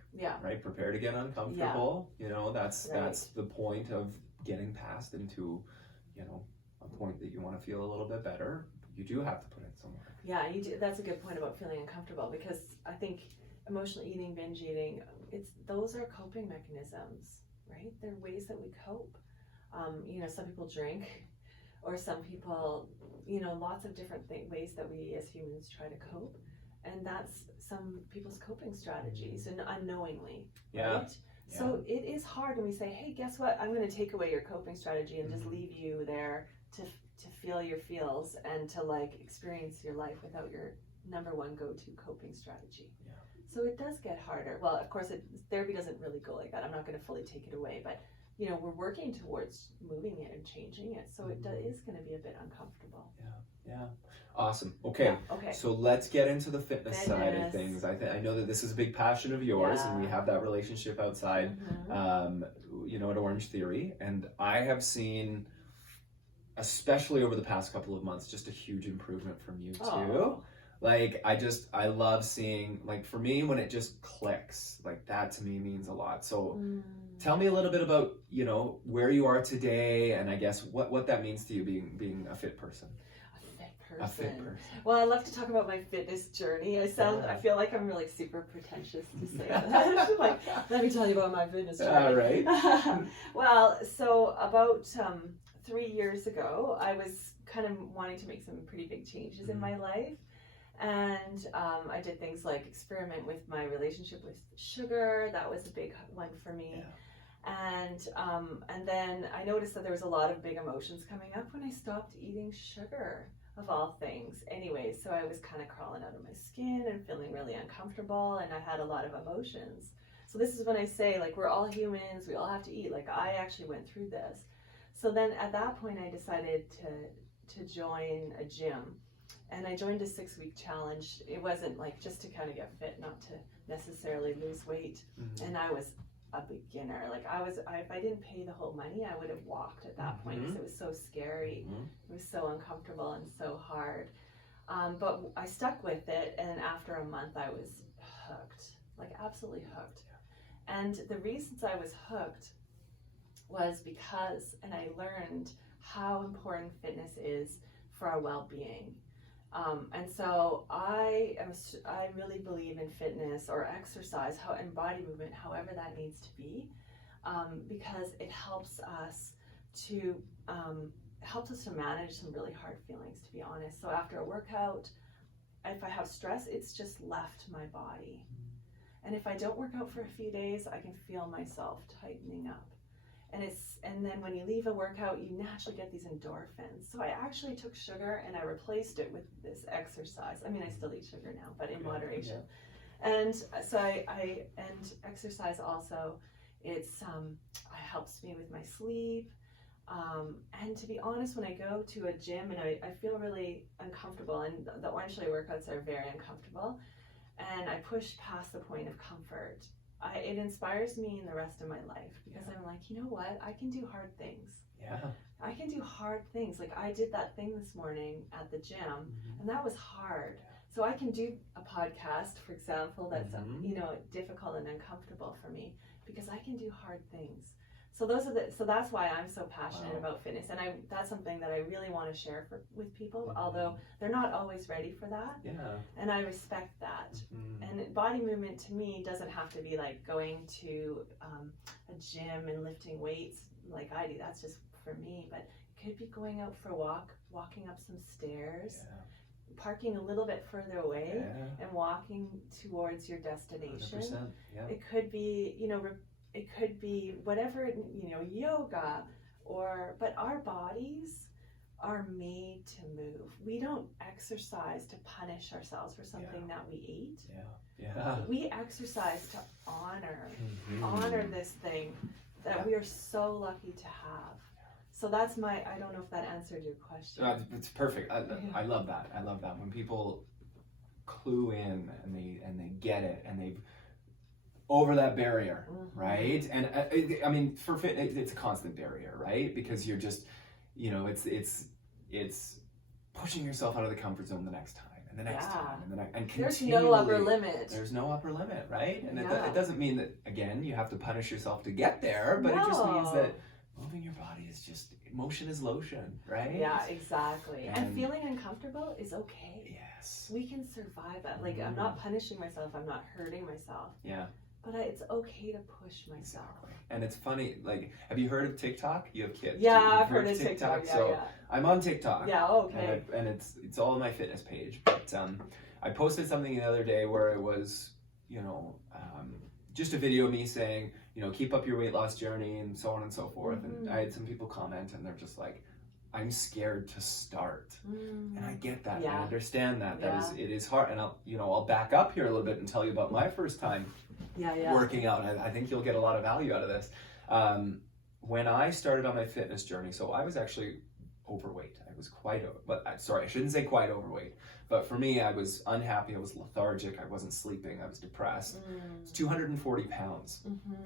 Right? Prepare to get uncomfortable. You know, that's the point of getting past into, you know, a point that you want to feel a little bit better. You do have to put in some work. Yeah, you do. That's a good point about feeling uncomfortable, because I think emotional eating, binge eating, those are coping mechanisms, right? They're ways that we cope. You know, some people drink, or some people, you know, lots of different ways that we as humans try to cope. And that's some people's coping strategies, and unknowingly, right? So it is hard when we say, hey, guess what? I'm going to take away your coping strategy and just leave you there to feel your feels and to, like, experience your life without your number one go-to coping strategy. So it does get harder. Well, of course, therapy doesn't really go like that. I'm not going to fully take it away, but, you know, we're working towards moving it and changing it. So it is going to be a bit uncomfortable. Yeah. Awesome. Okay. So let's get into the fitness side of things. I know that this is a big passion of yours, and we have that relationship outside, you know, at Orange Theory. And I have seen, especially over the past couple of months, just a huge improvement from you too. Like, I love seeing, like, for me, when it just clicks, like, that to me means a lot. So tell me a little bit about, you know, where you are today, and I guess what that means to you, being a fit person. A fit person. Well, I love to talk about my fitness journey. I feel like I'm really super pretentious to say that. Like, let me tell you about my fitness journey. All right. Well, so about 3 years ago, I was kind of wanting to make some pretty big changes in my life. And I did things like experiment with my relationship with sugar. That was a big one for me. And then I noticed that there was a lot of big emotions coming up when I stopped eating sugar, of all things. Anyway, so I was kind of crawling out of my skin and feeling really uncomfortable, and I had a lot of emotions. So this is when I say, like, we're all humans, we all have to eat. Like, I actually went through this. So then at that point, I decided to join a gym. And I joined a 6-week challenge. It wasn't like just to kind of get fit, not to necessarily lose weight. And I was a beginner. Like, if I didn't pay the whole money, I would have walked at that point, because it was so scary. It was so uncomfortable and so hard. But I stuck with it, and after a month, I was hooked, like absolutely hooked. And the reasons I was hooked was because, and I learned how important fitness is for our well-being. And so I really believe in fitness or exercise, and body movement, however that needs to be, because it helps us to manage some really hard feelings, to be honest. So after a workout, if I have stress, it's just left my body. And if I don't work out for a few days, I can feel myself tightening up. And then when you leave a workout, you naturally get these endorphins. So I actually took sugar and I replaced it with this exercise. I mean, I still eat sugar now, but in moderation. And so and exercise also, it helps me with my sleep. And to be honest, when I go to a gym and I feel really uncomfortable, and the Orange Theory workouts are very uncomfortable, and I push past the point of comfort, it inspires me in the rest of my life, because I'm like, you know what? I can do hard things. I can do hard things. Like, I did that thing this morning at the gym, and that was hard. So I can do a podcast, for example, that's you know, difficult and uncomfortable for me, because I can do hard things. So that's why I'm so passionate about fitness, and that's something that I really want to share with people, although they're not always ready for that. And I respect that. And body movement to me doesn't have to be like going to a gym and lifting weights like I do. That's just for me, but could be going out for a walk, walking up some stairs, parking a little bit further away and walking towards your destination. 100%. Yeah. It could be, it could be whatever, yoga but our bodies are made to move. We don't exercise to punish ourselves for something that we ate. We exercise to honor this thing that we are so lucky to have. So that's I don't know if that answered your question. It's perfect. I love that. I love that when people clue in and they get it and they've over that barrier, right? And I mean, for fit, it's a constant barrier, right? Because you're just, it's pushing yourself out of the comfort zone the next time and the next time and the next, and there's no upper limit. There's no upper limit, right? And it doesn't mean that, again, you have to punish yourself to get there, but it just means that moving your body is just, motion is lotion, right? Yeah, exactly. And feeling uncomfortable is okay. Yes. We can survive that. Like, I'm not punishing myself, I'm not hurting myself. Yeah. But it's okay to push myself. Exactly. And it's funny, like, have you heard of TikTok? You have kids. Yeah, I've heard of TikTok. So I'm on TikTok. Yeah, okay. And it's all on my fitness page. But I posted something the other day where it was, just a video of me saying, keep up your weight loss journey and so on and so forth. And I had some people comment and they're just like, I'm scared to start. And I get that. I understand that. It is hard. And I'll back up here a little bit and tell you about my first time working out. I think you'll get a lot of value out of this. When I started on my fitness journey, so I was actually overweight. I was I shouldn't say quite overweight. But for me, I was unhappy, I was lethargic, I wasn't sleeping, I was depressed. I was 240 pounds.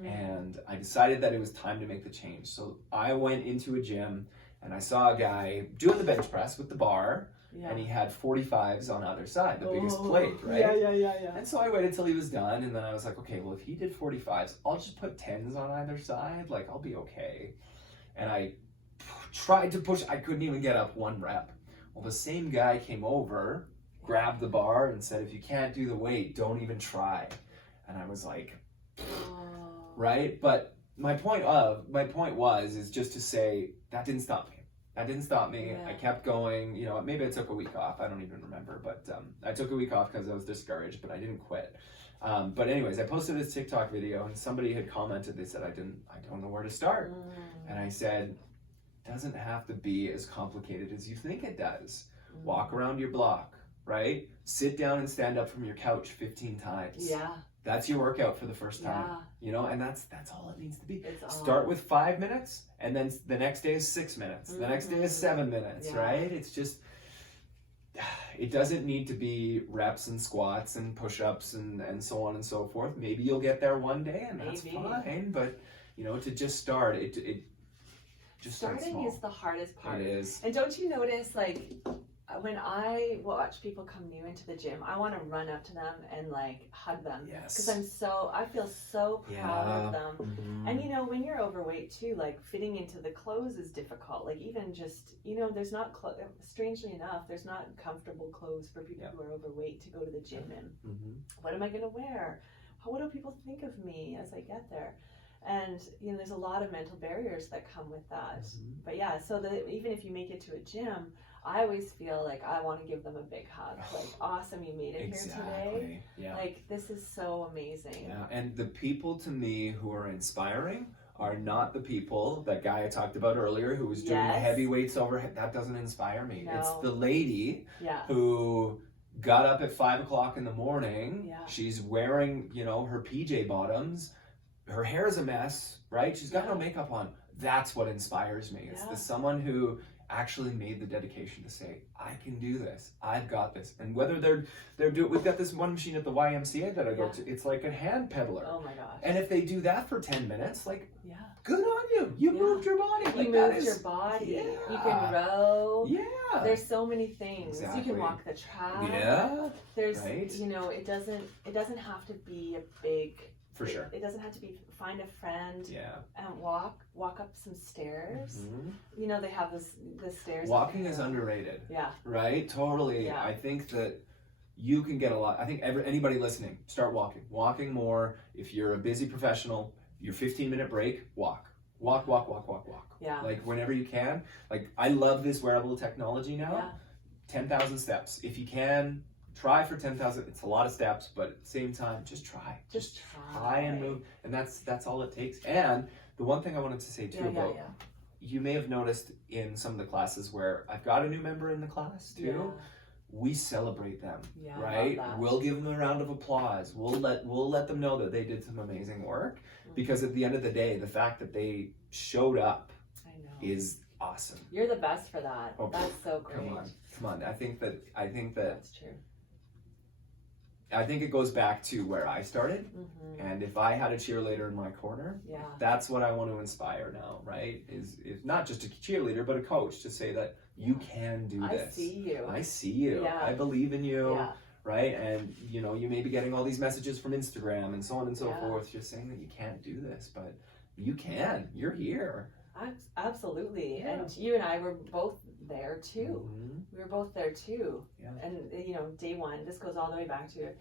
And I decided that it was time to make the change. So I went into a gym and I saw a guy doing the bench press with the bar, and he had 45s on either side, the biggest plate, right? Yeah. And so I waited till he was done, and then I was like, okay, well, if he did 45s, I'll just put 10s on either side, like, I'll be okay. And I tried to push, I couldn't even get up one rep. Well, the same guy came over, grabbed the bar, and said, if you can't do the weight, don't even try. And I was like, right? But my point is just to say, that didn't stop me. I kept going. Maybe I took a week off. I don't even remember. But I took a week off because I was discouraged, but I didn't quit. But anyways, I posted this TikTok video and somebody had commented. They said, I don't know where to start. And I said, it doesn't have to be as complicated as you think it does. Walk around your block, right? Sit down and stand up from your couch 15 times. Yeah. That's your workout for the first time. And that's all it needs to be. Start with 5 minutes, and then the next day is 6 minutes. The next day is 7 minutes, right? It's just, it doesn't need to be reps and squats and push-ups and so on and so forth. Maybe you'll get there one day, and that's fine. But, to just start, it just starting is the hardest part. It is. And don't you notice, like, when I watch people come new into the gym, I want to run up to them and like hug them. Yes. Because I feel so proud of them. And when you're overweight too, like fitting into the clothes is difficult. Like even just, there's not, strangely enough, there's not comfortable clothes for people who are overweight to go to the gym in. What am I going to wear? What do people think of me as I get there? And there's a lot of mental barriers that come with that. But so even if you make it to a gym, I always feel like I want to give them a big hug. Like, awesome, you made it here today. Yeah. Like, this is so amazing. Yeah, and the people to me who are inspiring are not the people, that guy I talked about earlier who was doing heavy weights overhead. That doesn't inspire me. No. It's the lady who got up at 5 o'clock in the morning. Yeah. She's wearing, her PJ bottoms. Her hair is a mess, right? She's got no makeup on. That's what inspires me. It's the someone who actually made the dedication to say, I can do this. I've got this. And whether they're doing, we've got this one machine at the YMCA that I go to. It's like a hand peddler. Oh my gosh. And if they do that for 10 minutes, like, good on you. You moved your body. You moved your body. You can row. Yeah. There's so many things. Exactly. You can walk the track. Yeah. There's, it doesn't have to be a big. For sure. It doesn't have to be find a friend and walk up some stairs. They have the stairs. Walking is underrated. Yeah. Right? Totally. Yeah. I think that you can get a lot. I think anybody listening, start walking. Walking more. If you're a busy professional, your 15-minute break, walk. Walk, walk, walk, walk, walk. Yeah. Like whenever you can. Like I love this wearable technology now. Yeah. 10,000 steps. If you can, try for 10,000. It's a lot of steps, but at the same time, just try. Just try and move. And that's all it takes. And the one thing I wanted to say too about, you may have noticed in some of the classes where I've got a new member in the class too. We celebrate them, right? We'll give them a round of applause. We'll let them know that they did some amazing work, because at the end of the day, the fact that they showed up is awesome. You're the best for that. Oh, that's so great. Come on. I think that that's true. I think it goes back to where I started, and if I had a cheerleader in my corner, that's what I want to inspire now, right? Is not just a cheerleader, but a coach to say that you can do this. I see you. I believe in you, right? And you may be getting all these messages from Instagram and so on and so forth, just saying that you can't do this, but you can. You're here. Absolutely. And you and I were both there too. We were both there too. And day one, this goes all the way back to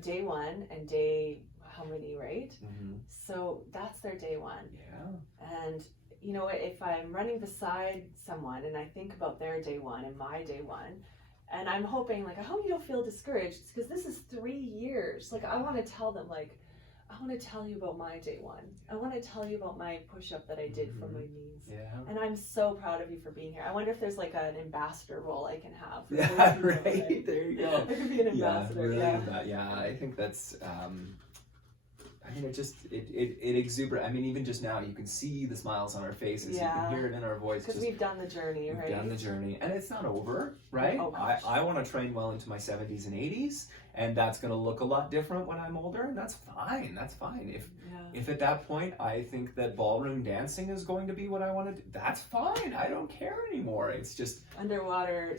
day one and day how many, right? So that's their day one. And if I'm running beside someone and I think about their day one and my day one, and I'm hoping I hope you don't feel discouraged, because this is 3 years. I want to tell them I want to tell you about my day one. I want to tell you about my push-up that I did for my knees. And I'm so proud of you for being here. I wonder if there's an ambassador role I can have. Right. There you go. I could be an ambassador. I think that's, it exuberant. I mean, even just now, you can see the smiles on our faces. You can hear it in our voice. Because we've done the journey, right? We've done the journey. And it's not over, right? Oh, I want to train well into my 70s and 80s. And that's going to look a lot different when I'm older. And that's fine. That's fine. If at that point, I think that ballroom dancing is going to be what I want to do, that's fine. I don't care anymore. It's just... Underwater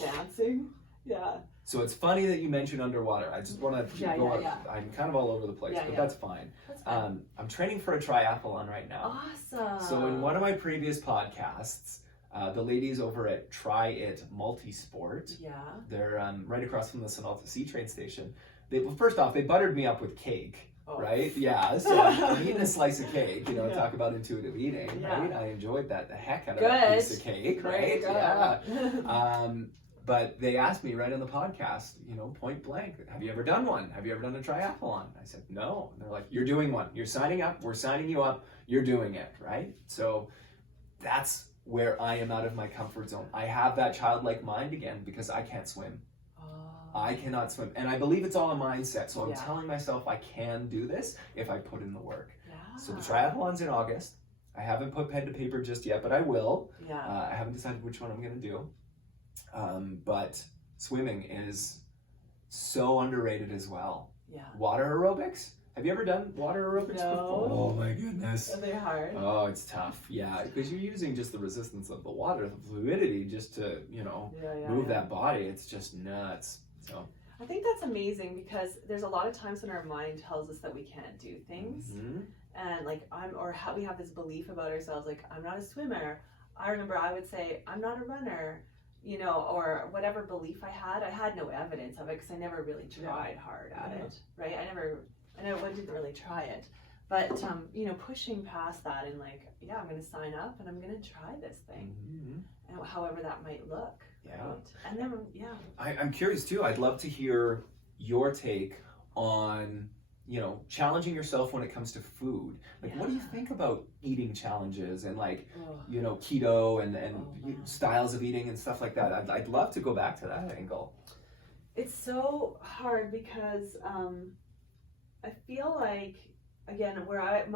dancing. So it's funny that you mentioned underwater. I just want to I'm kind of all over the place, but that's fine. I'm training for a triathlon right now. Awesome. So in one of my previous podcasts, the ladies over at Try It Multisport, they're right across from the Sonalta Sea train station. First off, they buttered me up with cake. Right? Yeah. So I'm eating a slice of cake, talk about intuitive eating, right? I enjoyed that, the heck out of that piece of cake, right? But they asked me right on the podcast, point blank, have you ever done one? Have you ever done a triathlon? I said, no. And they're like, you're doing one. You're signing up. We're signing you up. You're doing it, right? So that's where I am out of my comfort zone. I have that childlike mind again because I can't swim. I cannot swim. And I believe it's all a mindset. So I'm telling myself I can do this if I put in the work. So the triathlon's in August. I haven't put pen to paper just yet, but I will. I haven't decided which one I'm going to do. But swimming is so underrated as well. Water aerobics? Have you ever done water aerobics before? Oh my goodness. Are they hard? Oh, it's tough. Yeah, because you're using just the resistance of the water, the fluidity, just to, move that body. It's just nuts. So I think that's amazing, because there's a lot of times when our mind tells us that we can't do things. And we have this belief about ourselves, I'm not a swimmer. I remember I would say, I'm not a runner. Or whatever belief I had no evidence of it, because I never really tried hard at it, right? I didn't really try it, but pushing past that and I'm going to sign up and I'm going to try this thing, and however that might look, right? And then I'm curious too. I'd love to hear your take on challenging yourself when it comes to food. What do you think about eating challenges and keto and styles of eating and stuff like that? I'd love to go back to that angle. It's so hard because I feel again, where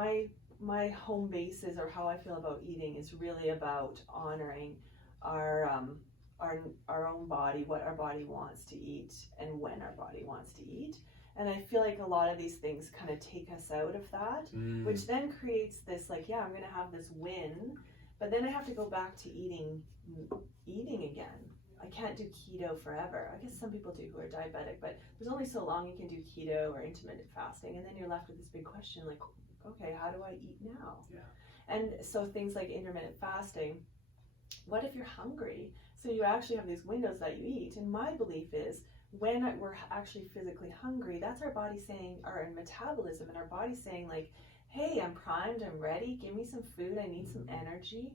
my home base is, or how I feel about eating, is really about honoring our own body, what our body wants to eat, and when our body wants to eat. And I feel like a lot of these things kind of take us out of that, which then creates this I'm going to have this win, but then I have to go back to eating again. I can't do keto forever. I guess some people do who are diabetic, but there's only so long you can do keto or intermittent fasting, and then you're left with this big question okay, how do I eat now? And so things like intermittent fasting, what if you're hungry? So you actually have these windows that you eat, and my belief is, when we're actually physically hungry, that's our body saying, our metabolism and our body saying hey, I'm primed, I'm ready, give me some food, I need some energy.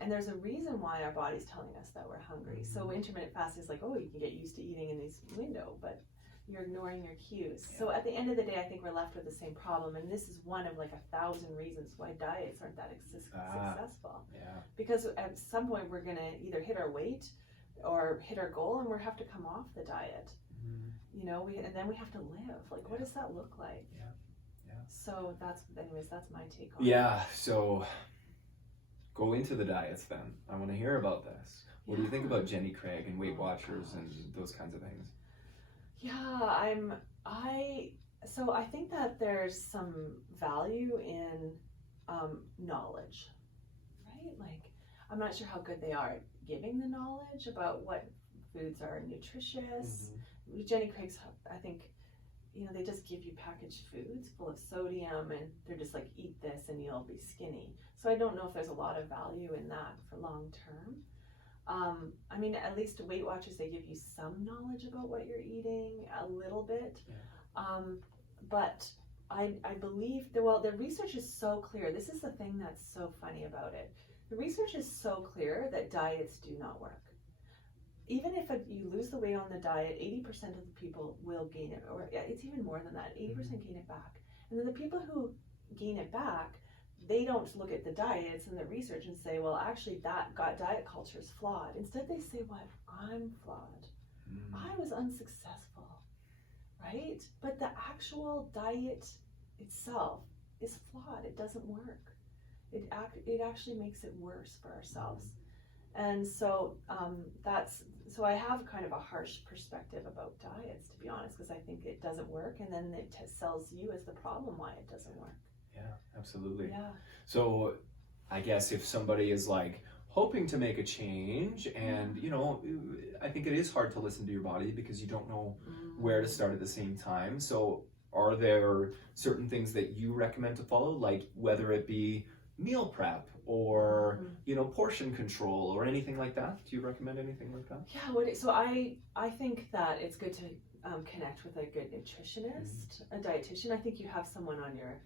And there's a reason why our body's telling us that we're hungry. So intermittent fasting is like, oh, you can get used to eating in this window, but you're ignoring your cues. So at the end of the day, I think we're left with the same problem. And this is one of like 1,000 reasons why diets aren't that successful. Because at some point we're going to either hit our weight or hit our goal and we have to come off the diet. You know, and then we have to live. Like, what does that look like? So that's my take on it. So go into the diets then. I want to hear about this. What do you think about Jenny Craig and Weight Watchers and those kinds of things? So I think that there's some value in knowledge, right? Like, I'm not sure how good they are at giving the knowledge about what foods are nutritious. Jenny Craig's, I think, you know, they just give you packaged foods full of sodium and they're just like, eat this and you'll be skinny. So I don't know if there's a lot of value in that for long term. I mean, at least Weight Watchers, they give you some knowledge about what you're eating, a little bit. But I believe, the research is so clear. This is the thing that's so funny about it. The research is so clear that diets do not work. Even if you lose the weight on the diet, 80% of the people will gain it, or it's even more than that, 80% gain it back. And then the people who gain it back, they don't look at the diets and the research and say, well, actually that diet culture is flawed. Instead they say, what? I'm flawed. I was unsuccessful, right? But the actual diet itself is flawed. It doesn't work. It actually makes it worse for ourselves. And so so I have kind of a harsh perspective about diets, to be honest, because I think it doesn't work, and then it sells you as the problem why it doesn't work. Yeah, absolutely. So I guess if somebody is like hoping to make a change, and you know, I think it is hard to listen to your body because you don't know where to start at the same time. So are there certain things that you recommend to follow, like whether it be meal prep or you know, portion control or anything like that? Do you recommend anything like that? So I think that it's good to connect with a good nutritionist, a dietitian. I think you have someone on your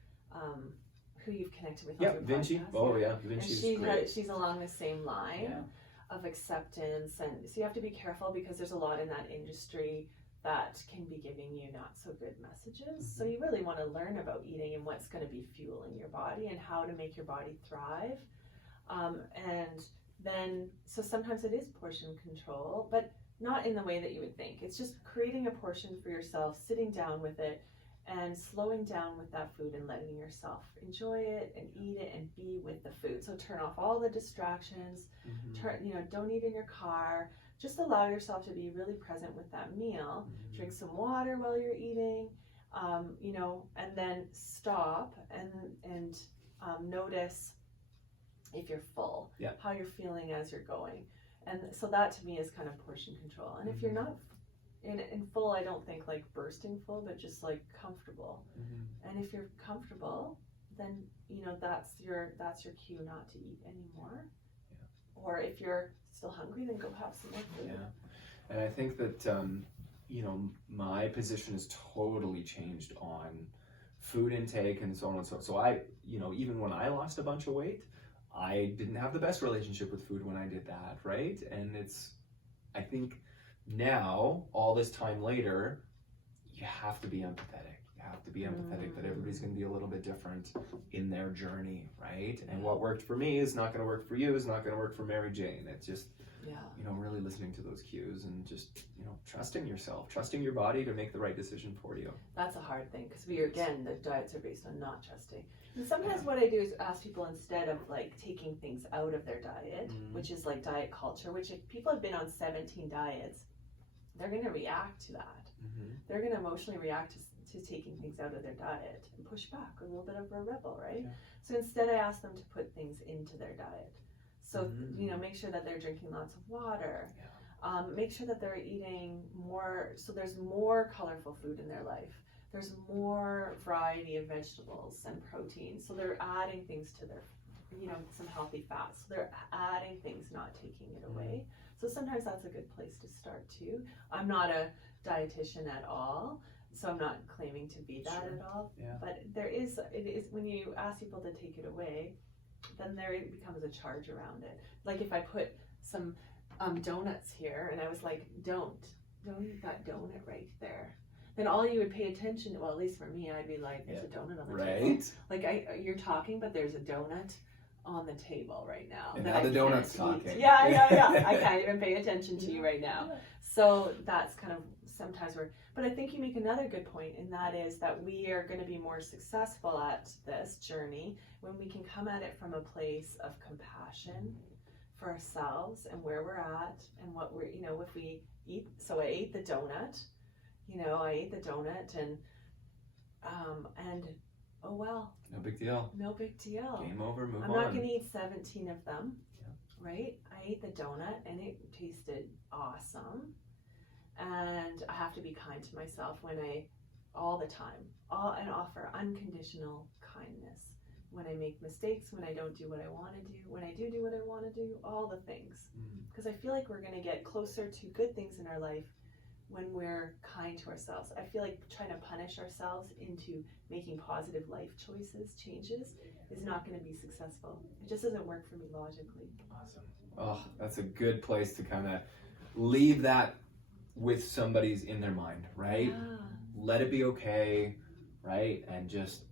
who you've connected with on your Vinci. podcast. Vinci's great. She's along the same line of acceptance, and so you have to be careful because there's a lot in that industry that can be giving you not so good messages. So you really want to learn about eating and what's going to be fueling your body and how to make your body thrive. And then, so sometimes it is portion control, but not in the way that you would think. It's just creating a portion for yourself, sitting down with it, and slowing down with that food and letting yourself enjoy it and eat it and be with the food. So turn off all the distractions, don't eat in your car. Just allow yourself to be really present with that meal. Drink some water while you're eating, and then stop and notice if you're full, how you're feeling as you're going. And so that to me is kind of portion control. And if you're not in full, I don't think like bursting full, but just like comfortable. And if you're comfortable, then that's your cue not to eat anymore. Or if you're still hungry, then go have some more food. And I think that my position has totally changed on food intake and so on and so on. So I, even when I lost a bunch of weight, I didn't have the best relationship with food when I did that, right? And I think now, all this time later, you have to be empathetic. You have to be empathetic that everybody's going to be a little bit different in their journey, right? And what worked for me is not going to work for you, is not going to work for Mary Jane. It's just, really listening to those cues and just, trusting yourself, trusting your body to make the right decision for you. That's a hard thing because the diets are based on not trusting. And sometimes what I do is ask people, instead of like taking things out of their diet, which is like diet culture, which if people have been on 17 diets, they're going to react to that. They're going to emotionally react to taking things out of their diet and push back, a little bit of a rebel, right? So instead I ask them to put things into their diet. So, make sure that they're drinking lots of water. Make sure that they're eating more, so there's more colorful food in their life. There's more variety of vegetables and protein. So they're adding things to their, some healthy fats. So they're adding things, not taking it away. So sometimes that's a good place to start too. I'm not a dietitian at all, So I'm not claiming to be that Sure. at all. Yeah. But it is when you ask people to take it away, then there becomes a charge around it. Like if I put some donuts here and I was like, don't eat that donut right there. Then all you would pay attention to, well, at least for me, I'd be like, there's a donut on the table. Right. Like you're talking, but there's a donut on the table right now. And that now I the donut's can't eat. talking. Yeah. I can't even pay attention to you right now. So that's kind of sometimes but I think you make another good point, and that is that we are going to be more successful at this journey when we can come at it from a place of compassion for ourselves and where we're at and what we're, if we eat. So I ate the donut, and oh well. No big deal. No big deal. Game over, move on. I'm not going to eat 17 of them, right? I ate the donut and it tasted awesome. And I have to be kind to myself all the time, and offer unconditional kindness. When I make mistakes, when I don't do what I want to do, when I do what I want to do, all the things. Because I feel like we're going to get closer to good things in our life when we're kind to ourselves. I feel like trying to punish ourselves into making positive life choices, changes, is not going to be successful. It just doesn't work for me logically. Awesome. Oh, that's a good place to kind of leave that with somebody's in their mind, right? Yeah. Let it be okay, right? And just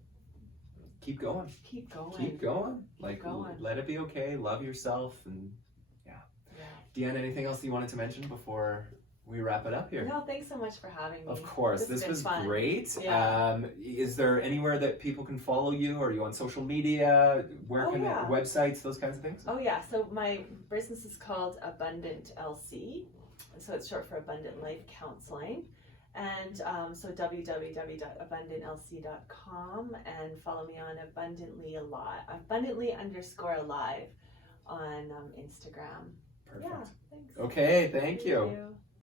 keep going. Keep going. Let it be okay. Love yourself, and yeah. Deanne, anything else you wanted to mention before we wrap it up here? No, thanks so much for having me. Of course, this was fun. great. Yeah. Is there anywhere that people can follow you? Are you on social media? Websites, those kinds of things? Oh yeah, so my business is called Abundant LC, so it's short for Abundant Life Counseling. And so www.abundantlc.com, and follow me on abundantly_alive on Instagram. Perfect. Yeah, thanks. Okay, thank you. You.